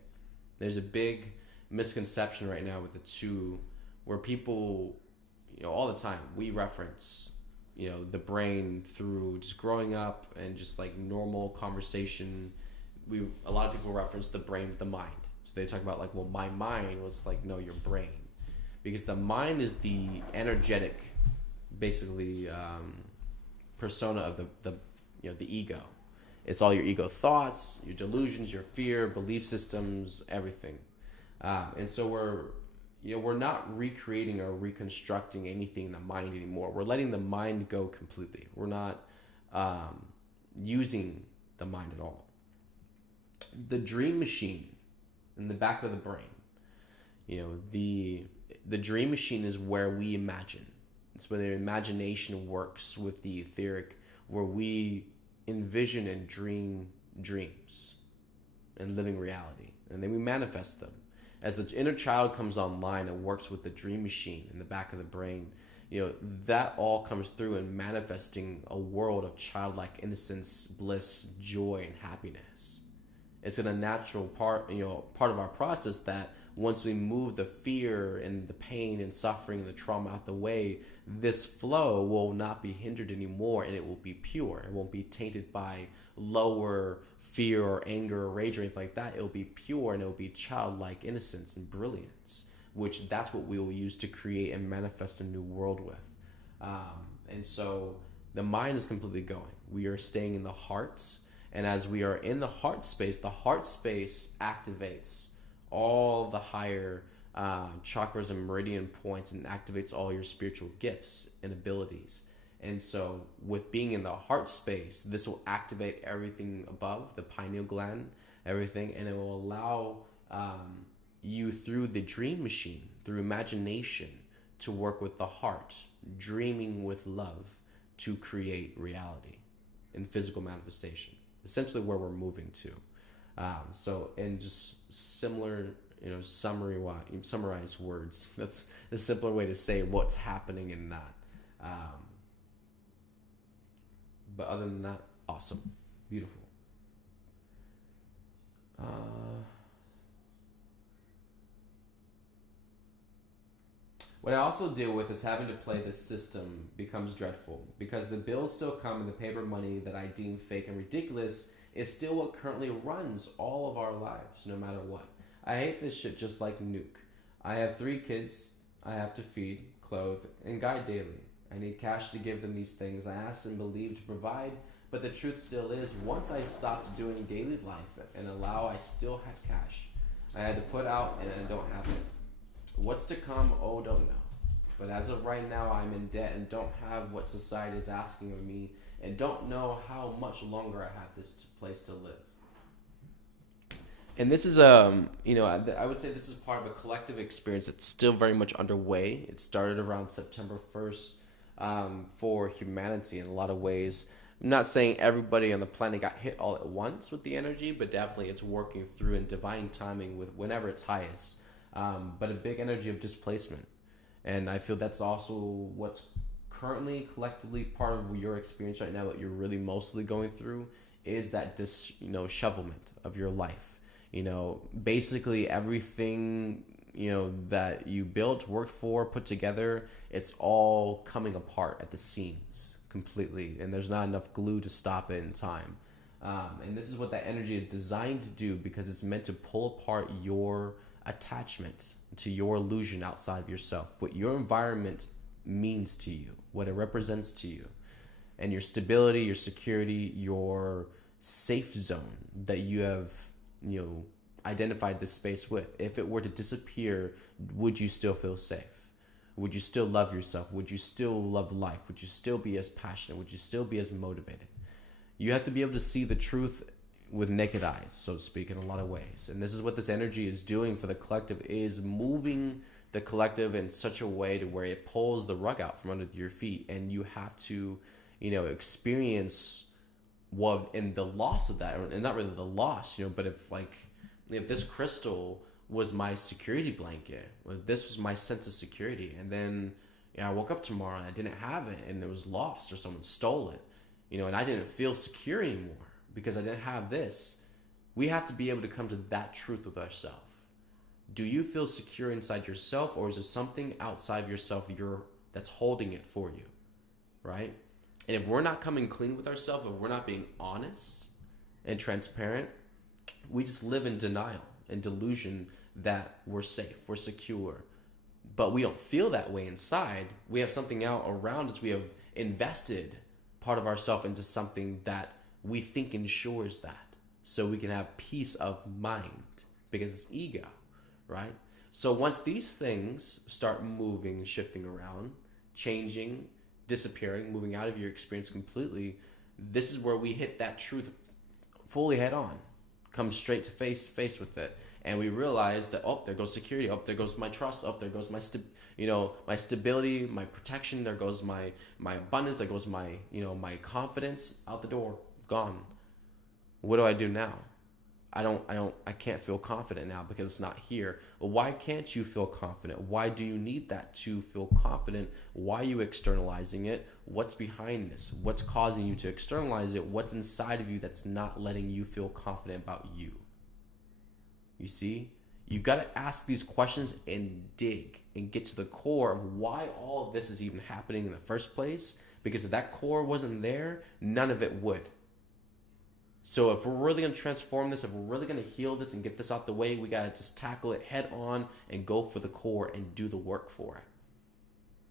There's a big misconception right now with the two, where people, all the time, we reference, the brain through just growing up and just like normal conversation. A lot of people reference the brain with the mind. So they talk about like, well, my mind was like, no, your brain. Because the mind is the energetic, basically, persona of the ego. It's all your ego thoughts, your delusions, your fear, belief systems, everything. And so we're not recreating or reconstructing anything in the mind anymore. We're letting the mind go completely. We're not using the mind at all. The dream machine in the back of the brain, the dream machine is where we imagine. It's where the imagination works with the etheric, where we envision and dream dreams and living reality, and then we manifest them. As the inner child comes online and works with the dream machine in the back of the brain, that all comes through in manifesting a world of childlike innocence, bliss, joy, and happiness. It's in a natural part of our process that once we move the fear and the pain and suffering and the trauma out the way, this flow will not be hindered anymore, and it will be pure. It won't be tainted by lower fear or anger or rage or anything like that. It will be pure, and it will be childlike innocence and brilliance, which that's what we will use to create and manifest a new world with. And so the mind is completely going. We are staying in the heart, and as we are in the heart space activates all the higher chakras and meridian points and activates all your spiritual gifts and abilities. And so with being in the heart space, this will activate everything above, the pineal gland, everything, and it will allow you through the dream machine, through imagination, to work with the heart, dreaming with love to create reality in physical manifestation. Essentially where we're moving to. So in just similar, summarized words, that's a simpler way to say what's happening in that. But other than that, awesome. Beautiful. What I also deal with is having to play this system becomes dreadful, because the bills still come and the paper money that I deem fake and ridiculous is still what currently runs all of our lives, no matter what. I hate this shit just like Nuke. I have 3 kids I have to feed, clothe, and guide daily. I need cash to give them these things I ask and believe to provide, but the truth still is, once I stopped doing daily life and allow, I still had cash. I had to put out and I don't have it. What's to come? Oh, don't know. But as of right now, I'm in debt and don't have what society is asking of me, and don't know how much longer I have this place to live. And this is I would say this is part of a collective experience that's still very much underway. It started around September 1st for humanity in a lot of ways. I'm not saying everybody on the planet got hit all at once with the energy, but definitely it's working through in divine timing with whenever it's highest. But a big energy of displacement. And I feel that's also what's currently collectively part of your experience right now that you're really mostly going through is that shovelment of your life. Basically everything, that you built, worked for, put together, it's all coming apart at the seams completely. And there's not enough glue to stop it in time. And this is what that energy is designed to do, because it's meant to pull apart your attachment to your illusion outside of yourself, what your environment means to you, what it represents to you, and your stability, your security, your safe zone that you have, identified this space with. If it were to disappear, would you still feel safe? Would you still love yourself? Would you still love life? Would you still be as passionate? Would you still be as motivated? You have to be able to see the truth with naked eyes, so to speak, in a lot of ways. And this is what this energy is doing for the collective, is moving the collective in such a way to where it pulls the rug out from under your feet, and you have to, experience and the loss of that, and not really the loss, but if this crystal was my security blanket, this was my sense of security, and then I woke up tomorrow and I didn't have it, and it was lost or someone stole it, and I didn't feel secure anymore because I didn't have this. We have to be able to come to that truth with ourselves. Do you feel secure inside yourself, or is there something outside of yourself that's holding it for you, right? And if we're not coming clean with ourselves, if we're not being honest and transparent, we just live in denial and delusion that we're safe, we're secure. But we don't feel that way inside. We have something out around us. We have invested part of ourselves into something that we think ensures that, so we can have peace of mind, because it's ego, right? So once these things start moving, shifting around, changing, disappearing, moving out of your experience completely, this is where we hit that truth fully head on, come straight to face with it. And we realize that, there goes security, there goes my trust, there goes my my stability, my protection, there goes my abundance, there goes my confidence, out the door, gone. What do I do now? I can't feel confident now because it's not here. Well, why can't you feel confident? Why do you need that to feel confident? Why are you externalizing it? What's behind this? What's causing you to externalize it? What's inside of you that's not letting you feel confident about you? You see? You got to ask these questions and dig and get to the core of why all of this is even happening in the first place. Because if that core wasn't there, none of it would. So if we're really going to transform this, if we're really going to heal this and get this out the way, we got to just tackle it head on and go for the core and do the work for it.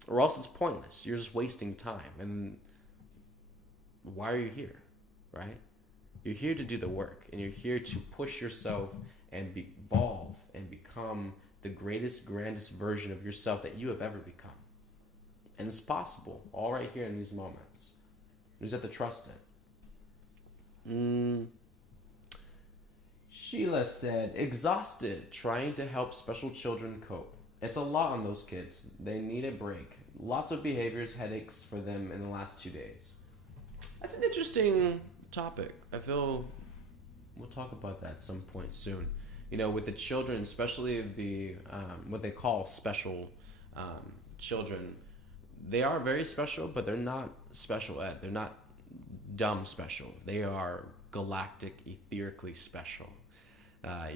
Or else it's pointless. You're just wasting time. And why are you here, right? You're here to do the work, and you're here to push yourself and evolve and become the greatest, grandest version of yourself that you have ever become. And it's possible, all right here in these moments. You just have to trust it. Sheila said, exhausted trying to help special children cope. It's a lot on those kids. They need a break. Lots of behaviors, headaches for them in the last 2 days. That's an interesting topic. I feel we'll talk about that at some point soon. With the children, especially the what they call special children, they are very special, but they're not special ed. They're not dumb special. They are galactic, etherically special.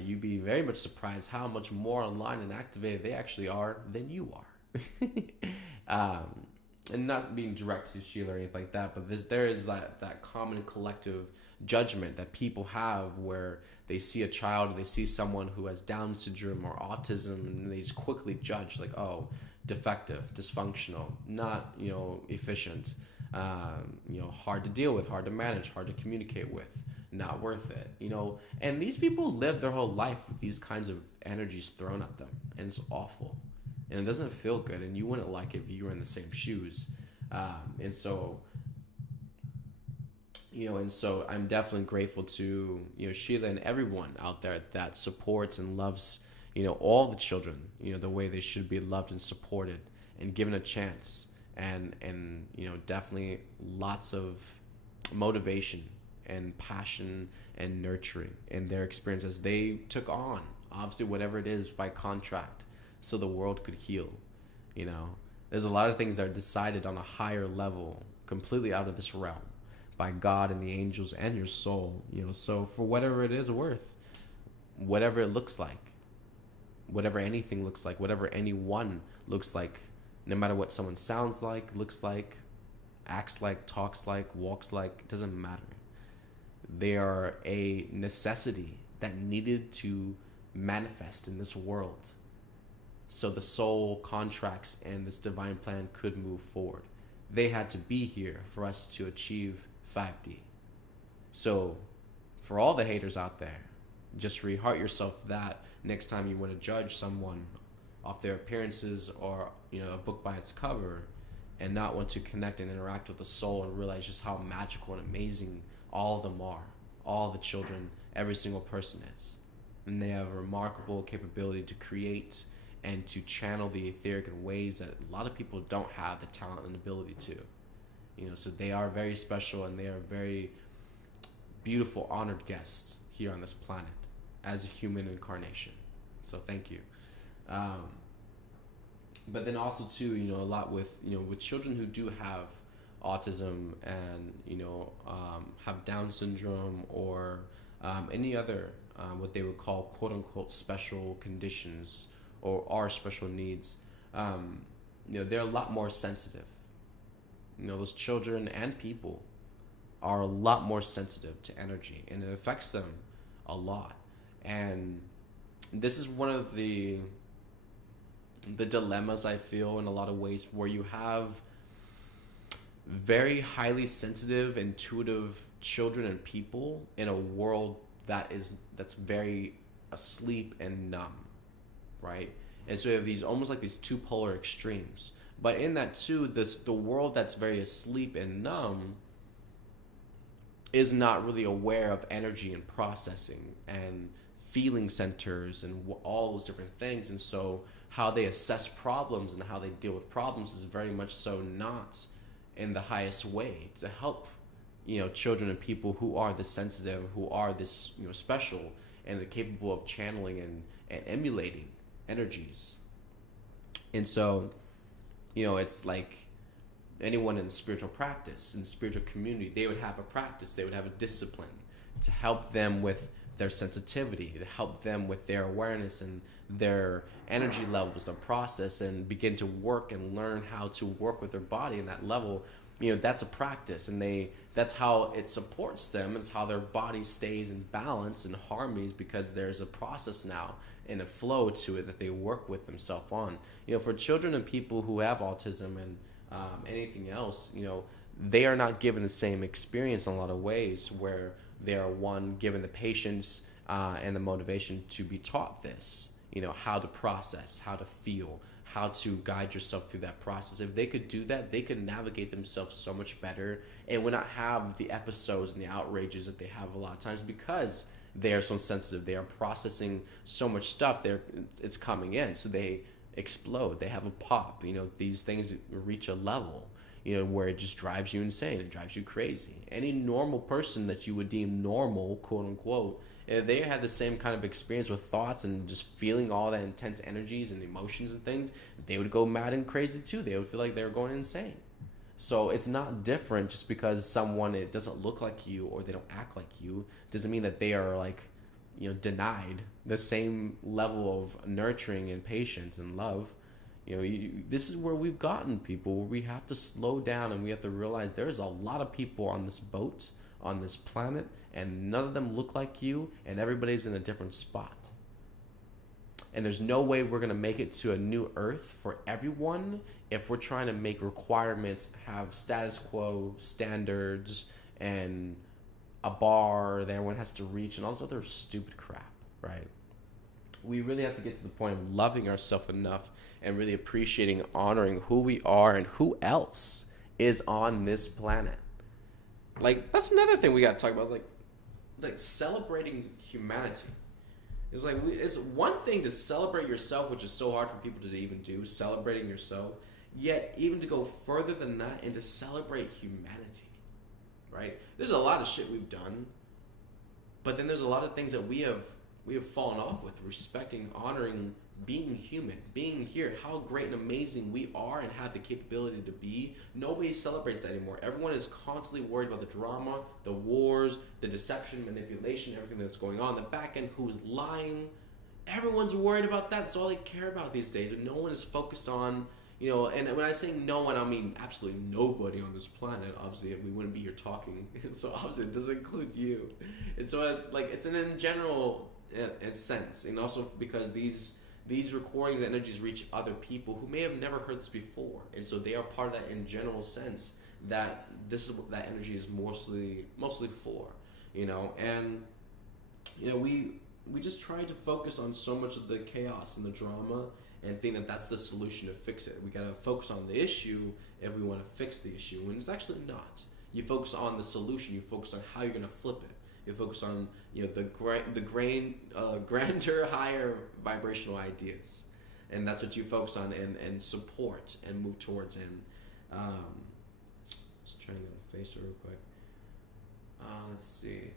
You'd be very much surprised how much more online and activated they actually are than you are. And not being direct to Sheila or anything like that, but there is that common collective judgment that people have where they see a child, or they see someone who has Down syndrome or autism, and they just quickly judge, like, oh, defective, dysfunctional, not, efficient, hard to deal with, hard to manage, hard to communicate with, not worth it, and these people live their whole life with these kinds of energies thrown at them, and it's awful. and it doesn't feel good, and you wouldn't like it if you were in the same shoes. And so, and so I'm definitely grateful to, Sheila and everyone out there that supports and loves, all the children, the way they should be loved and supported and given a chance, and definitely lots of motivation and passion and nurturing in their experience as they took on, obviously, whatever it is by contract, so the world could heal. There's a lot of things that are decided on a higher level, completely out of this realm, by God and the angels and your soul. So for whatever it is worth, whatever it looks like, whatever anything looks like, whatever anyone looks like, no matter what someone sounds like, looks like, acts like, talks like, walks like, it doesn't matter. They are a necessity that needed to manifest in this world, so the soul contracts and this divine plan could move forward. They had to be here for us to achieve 5D. So for all the haters out there, just reheart yourself that next time you want to judge someone off their appearances or a book by its cover, and not want to connect and interact with the soul and realize just how magical and amazing all of them are. All the children, every single person is. And they have a remarkable capability to create and to channel the etheric in ways that a lot of people don't have the talent and ability to. So they are very special, and they are very beautiful, honored guests here on this planet as a human incarnation. So thank you. But then also too, a lot with children who do have autism and have Down syndrome or any other what they would call quote unquote special conditions or are special needs. They're a lot more sensitive. Those children and people are a lot more sensitive to energy, and it affects them a lot. And this is one of the dilemmas I feel in a lot of ways, where you have very highly sensitive, intuitive children and people in a world that's very asleep and numb, right? And so you have these almost like these two polar extremes. But in that too, the world that's very asleep and numb is not really aware of energy and processing and feeling centers and all those different things. And so how they assess problems and how they deal with problems is very much so not in the highest way to help children and people who are this sensitive, who are this special, and are capable of channeling and emulating energies. And so it's like anyone in the spiritual practice, in the spiritual community, they would have a practice, they would have a discipline to help them with their sensitivity, to help them with their awareness and their energy levels, the process, and begin to work and learn how to work with their body in that level. That's a practice, and that's how it supports them. It's how their body stays in balance and harmonies, because there's a process now and a flow to it that they work with themselves on. For children and people who have autism and anything else, they are not given the same experience in a lot of ways, where they are given the patience and the motivation to be taught this, how to process, how to feel, how to guide yourself through that process. If they could do that, they could navigate themselves so much better and would not have the episodes and the outrages that they have a lot of times, because they are so sensitive. They are processing so much stuff. It's coming in, so they explode. They have a pop. These things reach a level, where it just drives you insane. It drives you crazy. Any normal person that you would deem normal, quote unquote, if they had the same kind of experience with thoughts and just feeling all that intense energies and emotions and things, they would go mad and crazy too. They would feel like they were going insane. So it's not different just because someone, it doesn't look like you or they don't act like you, doesn't mean that they are denied the same level of nurturing and patience and love. This is where we've gotten people, where we have to slow down and we have to realize there's a lot of people on this boat, on this planet, and none of them look like you, and everybody's in a different spot. And there's no way we're going to make it to a new earth for everyone if we're trying to make requirements, have status quo standards, and a bar that everyone has to reach, and all this other stupid crap, right? we really have to get to the point of loving ourselves enough and really appreciating, honoring who we are and who else is on this planet. Like, that's another thing we got to talk about, like celebrating humanity. It's like, it's one thing to celebrate yourself, which is so hard for people to even do, celebrating yourself, yet even to go further than that and to celebrate humanity, right? There's a lot of shit we've done, but then there's a lot of things that we have fallen off with, respecting, honoring, being human, being here, how great and amazing we are and have the capability to be. Nobody celebrates that anymore. Everyone is constantly worried about the drama, the wars, the deception, manipulation, everything that's going on, the back end, who's lying. Everyone's worried about that. That's all they care about these days. And no one is focused on, and when I say no one, I mean absolutely nobody on this planet. Obviously, we wouldn't be here talking. So obviously it doesn't include you. And so it's in general sense. And also because these recordings, energies reach other people who may have never heard this before, and so they are part of that in general sense that this is what that energy is mostly for, and we just try to focus on so much of the chaos and the drama and think that that's the solution to fix it. We gotta focus on the issue if we want to fix the issue, when it's actually not. You focus on the solution. You focus on how you're gonna flip it. You focus on the grander, higher vibrational ideas, and that's what you focus on and support and move towards. And just trying to get a face real quick. Let's see.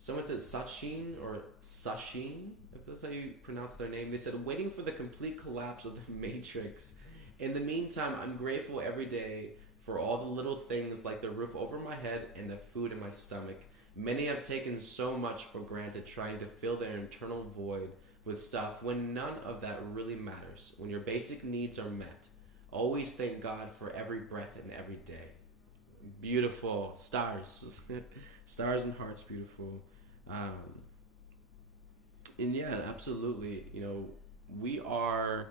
Someone said Sachin, if that's how you pronounce their name. They said, waiting for the complete collapse of the Matrix. In the meantime, I'm grateful every day for all the little things like the roof over my head and the food in my stomach. Many have taken so much for granted, trying to fill their internal void with stuff when none of that really matters. When your basic needs are met, always thank God for every breath and every day. Beautiful. Stars. Stars and hearts, beautiful. And yeah, absolutely, we are,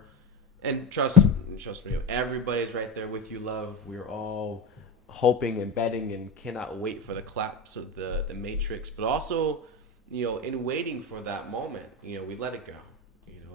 and trust me, everybody's right there with you, love. We're all hoping and betting and cannot wait for the collapse of the Matrix, but also, in waiting for that moment, we let it go.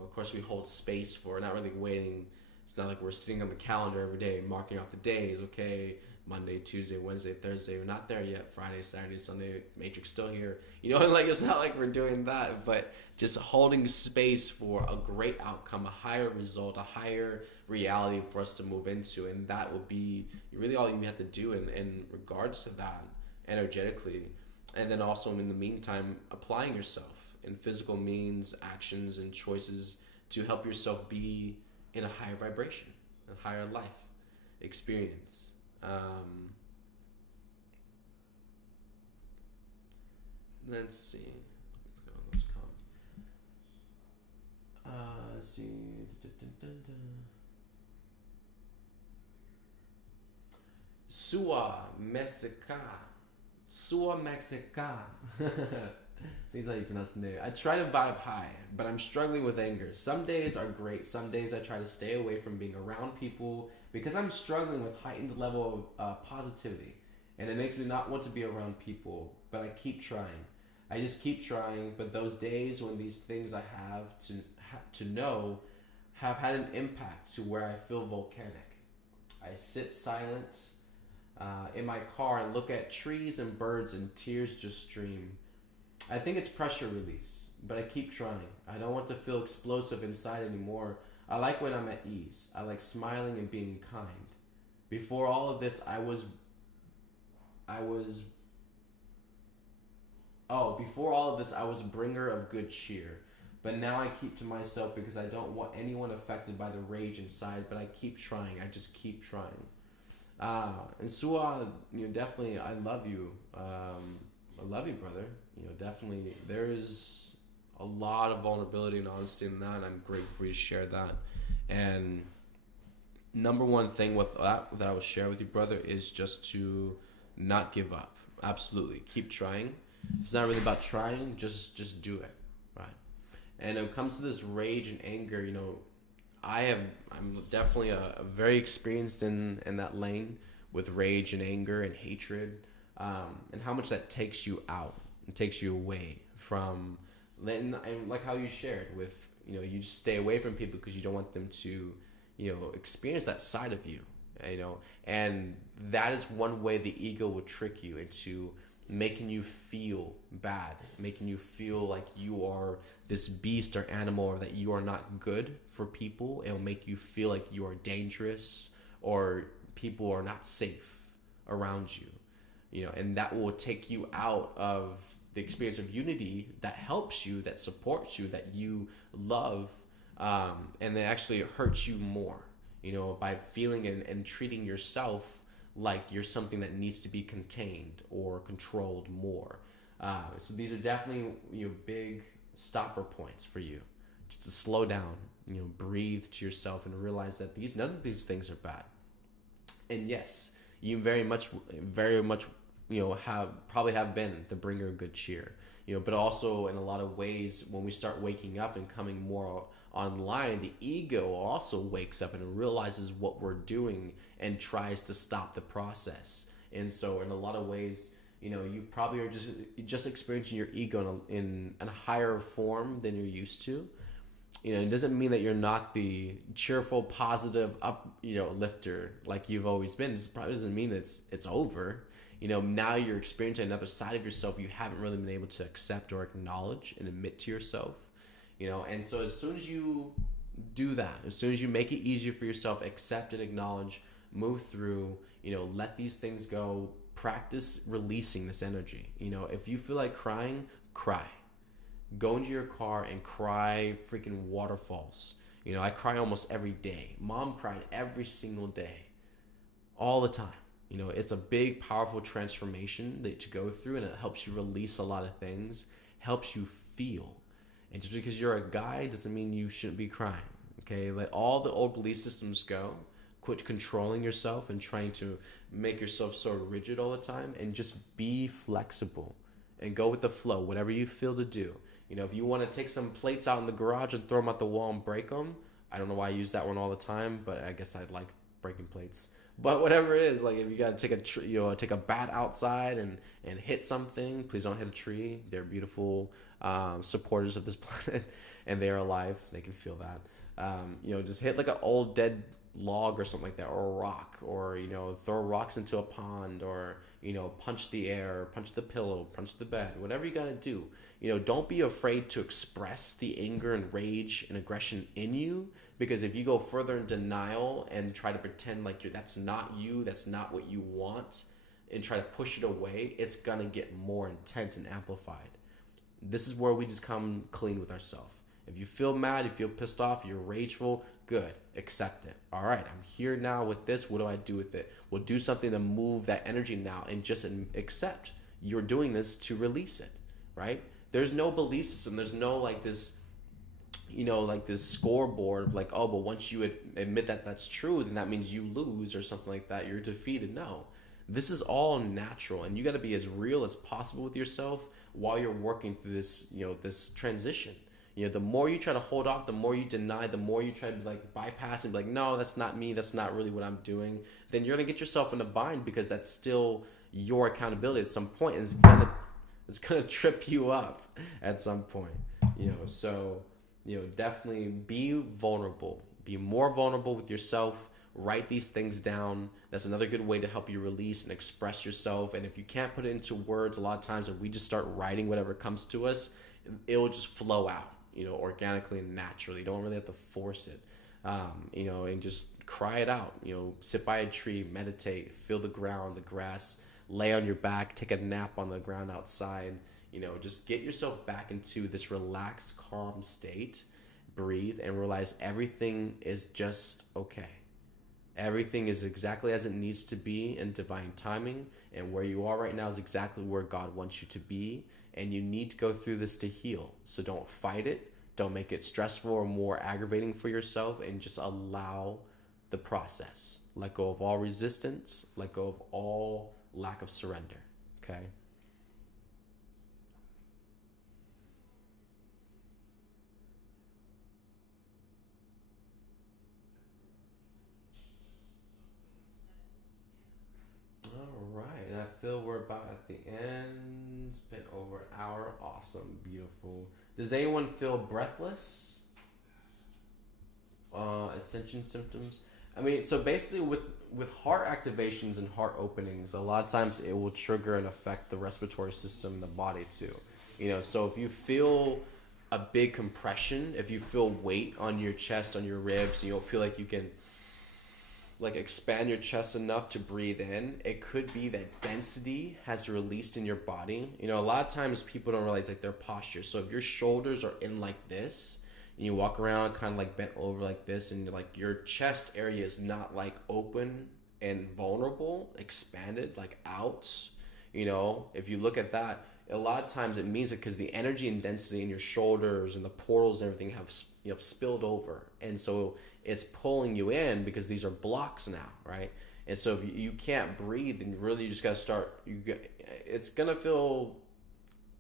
Of course we hold space for, not really waiting. It's not like we're sitting on the calendar every day, marking out the days, okay, Monday, Tuesday, Wednesday, Thursday, we're not there yet. Friday, Saturday, Sunday, Matrix still here. It's not like we're doing that, but just holding space for a great outcome, a higher result, a higher reality for us to move into. And that will be really all you have to do in regards to that energetically. And then also in the meantime, applying yourself in physical means, actions, and choices to help yourself be in a higher vibration, a higher life experience. Let's see. Let's see. Sua Mexica. These are how you pronounce the name. I try to vibe high, but I'm struggling with anger. Some days are great. Some days I try to stay away from being around people because I'm struggling with heightened level of positivity, and it makes me not want to be around people, but I keep trying. I just keep trying, but those days when these things I have to know have had an impact to where I feel volcanic. I sit silent in my car and look at trees and birds, and tears just stream. I think it's pressure release, but I keep trying. I don't want to feel explosive inside anymore. I like when I'm at ease. I like smiling and being kind. Before all of this, before all of this, I was a bringer of good cheer. But now I keep to myself because I don't want anyone affected by the rage inside, but I keep trying. I just keep trying. And Sua, definitely, I love you. I love you, brother. Definitely, there is a lot of vulnerability and honesty in that, and I'm grateful for you to share that. And number one thing with that I will share with you, brother, is just to not give up. Absolutely, keep trying. It's not really about trying, just do it, right? And when it comes to this rage and anger, I'm definitely a very experienced in that lane with rage and anger and hatred, and how much that takes you out and takes you away from, and like how you shared with, you just stay away from people because you don't want them to, experience that side of you, and that is one way the ego will trick you into making you feel bad, making you feel like you are this beast or animal, or that you are not good for people. It'll make you feel like you are dangerous, or people are not safe around you, and that will take you out of the experience of unity that helps you, that supports you, that you love, and it actually hurts you more, by feeling and treating yourself like you're something that needs to be contained or controlled more. So these are definitely, big stopper points for you, just to slow down, breathe to yourself and realize that none of these things are bad. And yes, you very much, have been the bringer of good cheer, but also in a lot of ways, when we start waking up and coming more online, the ego also wakes up and realizes what we're doing and tries to stop the process. And so in a lot of ways, you probably are just experiencing your ego in a higher form than you're used to. It doesn't mean that you're not the cheerful, positive, lifter like you've always been. It probably doesn't mean it's over. Now you're experiencing another side of yourself you haven't really been able to accept or acknowledge and admit to yourself. And so as soon as you do that, as soon as you make it easier for yourself, accept and acknowledge, move through, let these things go, practice releasing this energy. If you feel like crying, cry. Go into your car and cry freaking waterfalls. I cry almost every day. Mom cried every single day, all the time. It's a big, powerful transformation that you go through, and it helps you release a lot of things, helps you feel. And just because you're a guy doesn't mean you shouldn't be crying, okay? Let all the old belief systems go. Quit controlling yourself and trying to make yourself so rigid all the time, and just be flexible and go with the flow, whatever you feel to do. If you want to take some plates out in the garage and throw them out the wall and break them, I don't know why I use that one all the time, but I guess I'd like breaking plates. But whatever it is, like if you gotta take a bat outside and hit something, please don't hit a tree. They're beautiful supporters of this planet, and they are alive. They can feel that. Just hit like an old dead log or something like that, or a rock, or throw rocks into a pond, or punch the air, punch the pillow, punch the bed. Whatever you gotta do. Don't be afraid to express the anger and rage and aggression in you. Because if you go further in denial and try to pretend like that's not you, that's not what you want, and try to push it away, it's going to get more intense and amplified. This is where we just come clean with ourselves. If you feel mad, you feel pissed off, you're rageful, good, accept it. All right, I'm here now with this. What do I do with it? We'll do something to move that energy now, and just accept you're doing this to release it, right? There's no belief system. There's no this scoreboard of but once you admit that that's true, then that means you lose or something like that. You're defeated. No, this is all natural, and you got to be as real as possible with yourself while you're working through this, this transition. The more you try to hold off, the more you deny, the more you try to bypass and be like, no, that's not me. That's not really what I'm doing. Then you're going to get yourself in a bind, because that's still your accountability at some point. And it's going to trip you up at some point, so definitely be vulnerable. Be more vulnerable with yourself. Write these things down. That's another good way to help you release and express yourself. And if you can't put it into words, a lot of times when we just start writing whatever comes to us, it will just flow out, organically and naturally. You don't really have to force it, and just cry it out. Sit by a tree, meditate, feel the ground, the grass, lay on your back, take a nap on the ground outside. Just get yourself back into this relaxed, calm state, breathe, and realize everything is just okay. Everything is exactly as it needs to be in divine timing, and where you are right now is exactly where God wants you to be, and you need to go through this to heal. So don't fight it, don't make it stressful or more aggravating for yourself, and just allow the process. Let go of all resistance, let go of all lack of surrender, okay? feel we're about at the end. It's been over an hour. Awesome. Beautiful. Does anyone feel breathless? Ascension symptoms? I mean, so basically with heart activations and heart openings, a lot of times it will trigger and affect the respiratory system, the body too. So if you feel a big compression, if you feel weight on your chest, on your ribs, you don't feel like you can like expand your chest enough to breathe in, it could be that density has released in your body. A lot of times people don't realize like their posture. So if your shoulders are in like this, and you walk around kind of like bent over like this, and like your chest area is not like open and vulnerable, expanded, like out, if you look at that, a lot of times it means it because the energy and density in your shoulders and the portals and everything have spilled over. And so it's pulling you in because these are blocks now, right? And so if you can't breathe, then really you just got to start, it's going to feel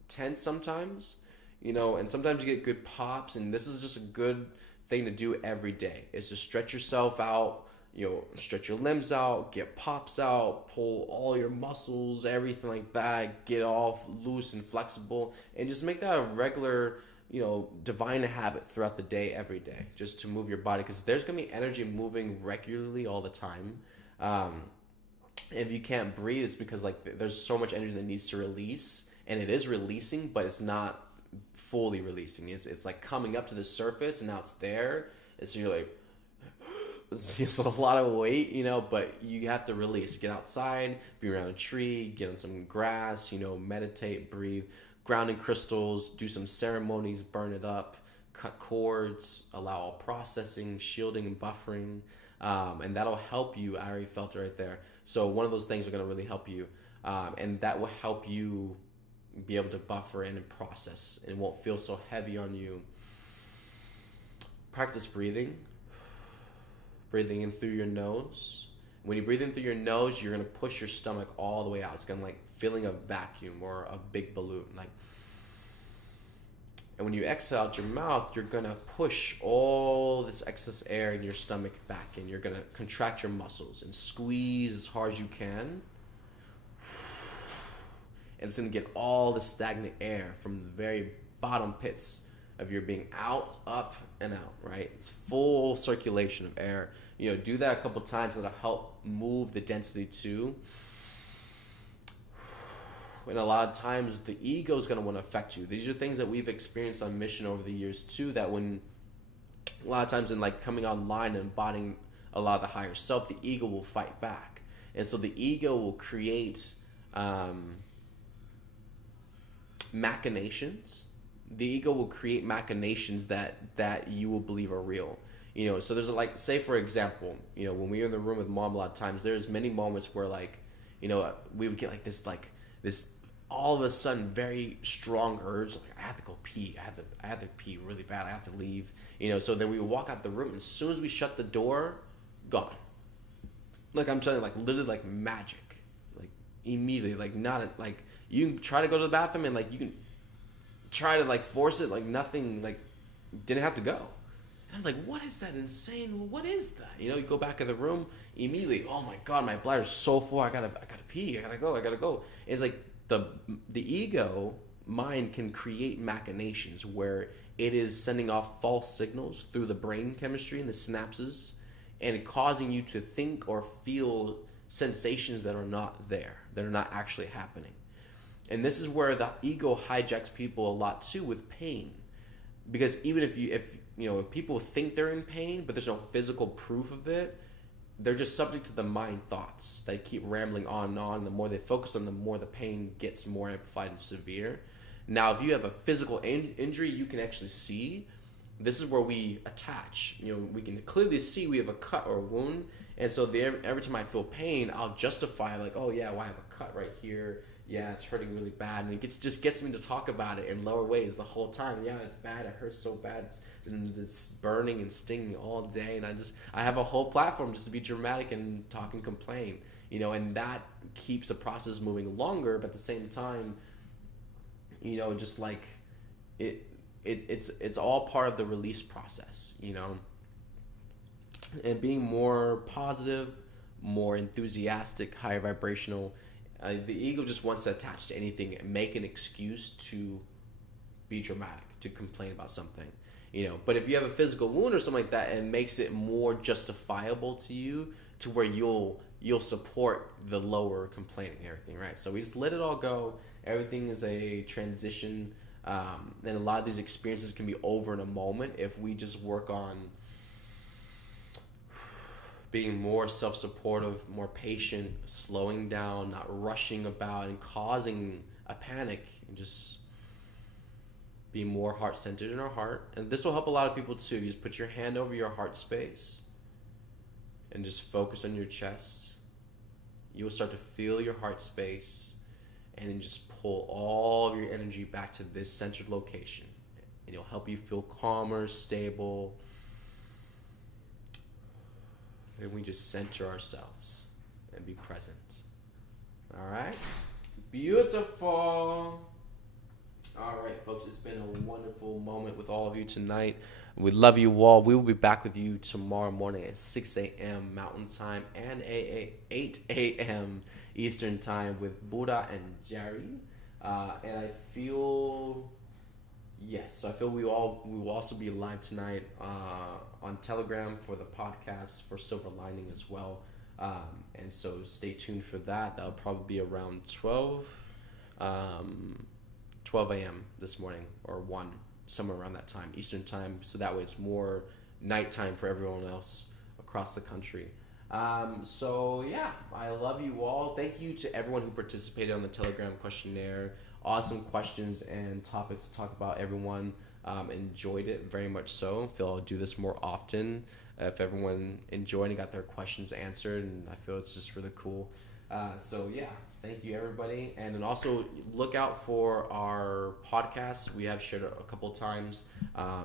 tense sometimes, and sometimes you get good pops, and this is just a good thing to do every day, is to stretch yourself out, stretch your limbs out, get pops out, pull all your muscles, everything like that, get off loose and flexible, and just make that a regular, divine habit throughout the day, every day, just to move your body, because there's going to be energy moving regularly all the time. If you can't breathe, it's because like there's so much energy that needs to release, and it is releasing, but it's not fully releasing. It's like coming up to the surface, and now it's there, and so you're like, it's just a lot of weight, but you have to release. Get outside, be around a tree, get on some grass, meditate, breathe, grounding crystals, do some ceremonies, burn it up, cut cords, allow all processing, shielding, and buffering, and that'll help you. I already felt it right there. So one of those things are going to really help you, and that will help you be able to buffer in and process, and it won't feel so heavy on you. Practice breathing in through your nose. When you breathe in through your nose, you're going to push your stomach all the way out. It's going to like feeling a vacuum or a big balloon, like. And when you exhale out your mouth, you're going to push all this excess air in your stomach back in. You're going to contract your muscles and squeeze as hard as you can. And it's going to get all the stagnant air from the very bottom pits of your being out, up, and out, right? It's full circulation of air. Do that a couple times. That'll help move the density too. And a lot of times the ego is going to want to affect you. These are things that we've experienced on mission over the years too, that when a lot of times in like coming online and embodying a lot of the higher self, the ego will fight back. And so the ego will create machinations. The ego will create machinations that you will believe are real. So there's like, say for example, when we were in the room with mom, a lot of times there's many moments where like, we would get like this all of a sudden very strong urge, like I have to go pee, I have to pee really bad, I have to leave, so then we would walk out the room, and as soon as we shut the door, gone. Like I'm telling you, like literally like magic, like immediately, like not like you can try to go to the bathroom and like you can try to like force it, like nothing, like didn't have to go. And I was like, what is that insane? What is that? You go back in the room immediately. Oh my God, my bladder's so full. I gotta pee. I gotta go. And it's like the ego mind can create machinations where it is sending off false signals through the brain chemistry and the synapses, and causing you to think or feel sensations that are not there, that are not actually happening. And this is where the ego hijacks people a lot too with pain, because even if people think they're in pain, but there's no physical proof of it, they're just subject to the mind thoughts. They keep rambling on and on. The more they focus on, the more the pain gets more amplified and severe. Now, if you have a physical injury, you can actually see. This is where we attach. We can clearly see we have a cut or a wound. And so every time I feel pain, I'll justify like, oh yeah, well, I have a cut right here. Yeah, it's hurting really bad. And it just gets me to talk about it in lower ways the whole time. Yeah, it's bad. It hurts so bad. It's burning and stinging all day. And I have a whole platform just to be dramatic and talk and complain. And that keeps the process moving longer. But at the same time, just like it's all part of the release process, and being more positive, more enthusiastic, higher vibrational, The ego just wants to attach to anything and make an excuse to be dramatic, to complain about something. But if you have a physical wound or something like that, it makes it more justifiable to you, to where you'll support the lower complaining and everything, right? So we just let it all go. Everything is a transition, and a lot of these experiences can be over in a moment if we just work on being more self-supportive, more patient, slowing down, not rushing about and causing a panic, and just be more heart-centered in our heart. And this will help a lot of people too. You just put your hand over your heart space and just focus on your chest. You'll start to feel your heart space, and then just pull all of your energy back to this centered location. And it'll help you feel calmer, stable. And we just center ourselves and be present. All right? Beautiful. All right, folks, it's been a wonderful moment with all of you tonight. We love you all. We will be back with you tomorrow morning at 6 a.m. Mountain Time and 8 a.m. Eastern Time with Buddha and Jeri. And I feel we will also be live tonight on Telegram for the podcast for Silver Lining as well. And so stay tuned for that. That'll probably be around 12 a.m. this morning, or 1, somewhere around that time, Eastern Time, so that way it's more nighttime for everyone else across the country. So yeah, I love you all. Thank you to everyone who participated on the Telegram questionnaire. Awesome questions and topics to talk about. Everyone enjoyed it very much so. I feel I'll do this more often if everyone enjoyed and got their questions answered, and I feel it's just really cool. So yeah, thank you everybody. And then also look out for our podcast. We have shared it a couple times.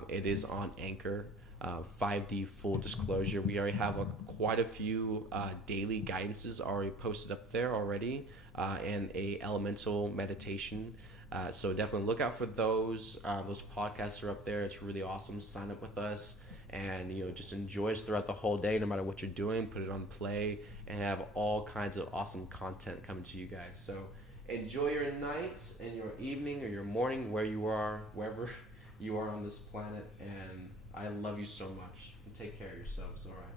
It is on Anchor, 5D full disclosure. We already have quite a few daily guidances already posted up there already, and a elemental meditation. So definitely look out for those. Those podcasts are up there. It's really awesome. Sign up with us. And just enjoy us throughout the whole day, no matter what you're doing. Put it on play and have all kinds of awesome content coming to you guys. So enjoy your nights and your evening or your morning, wherever you are on this planet. And I love you so much. And take care of yourselves. All right.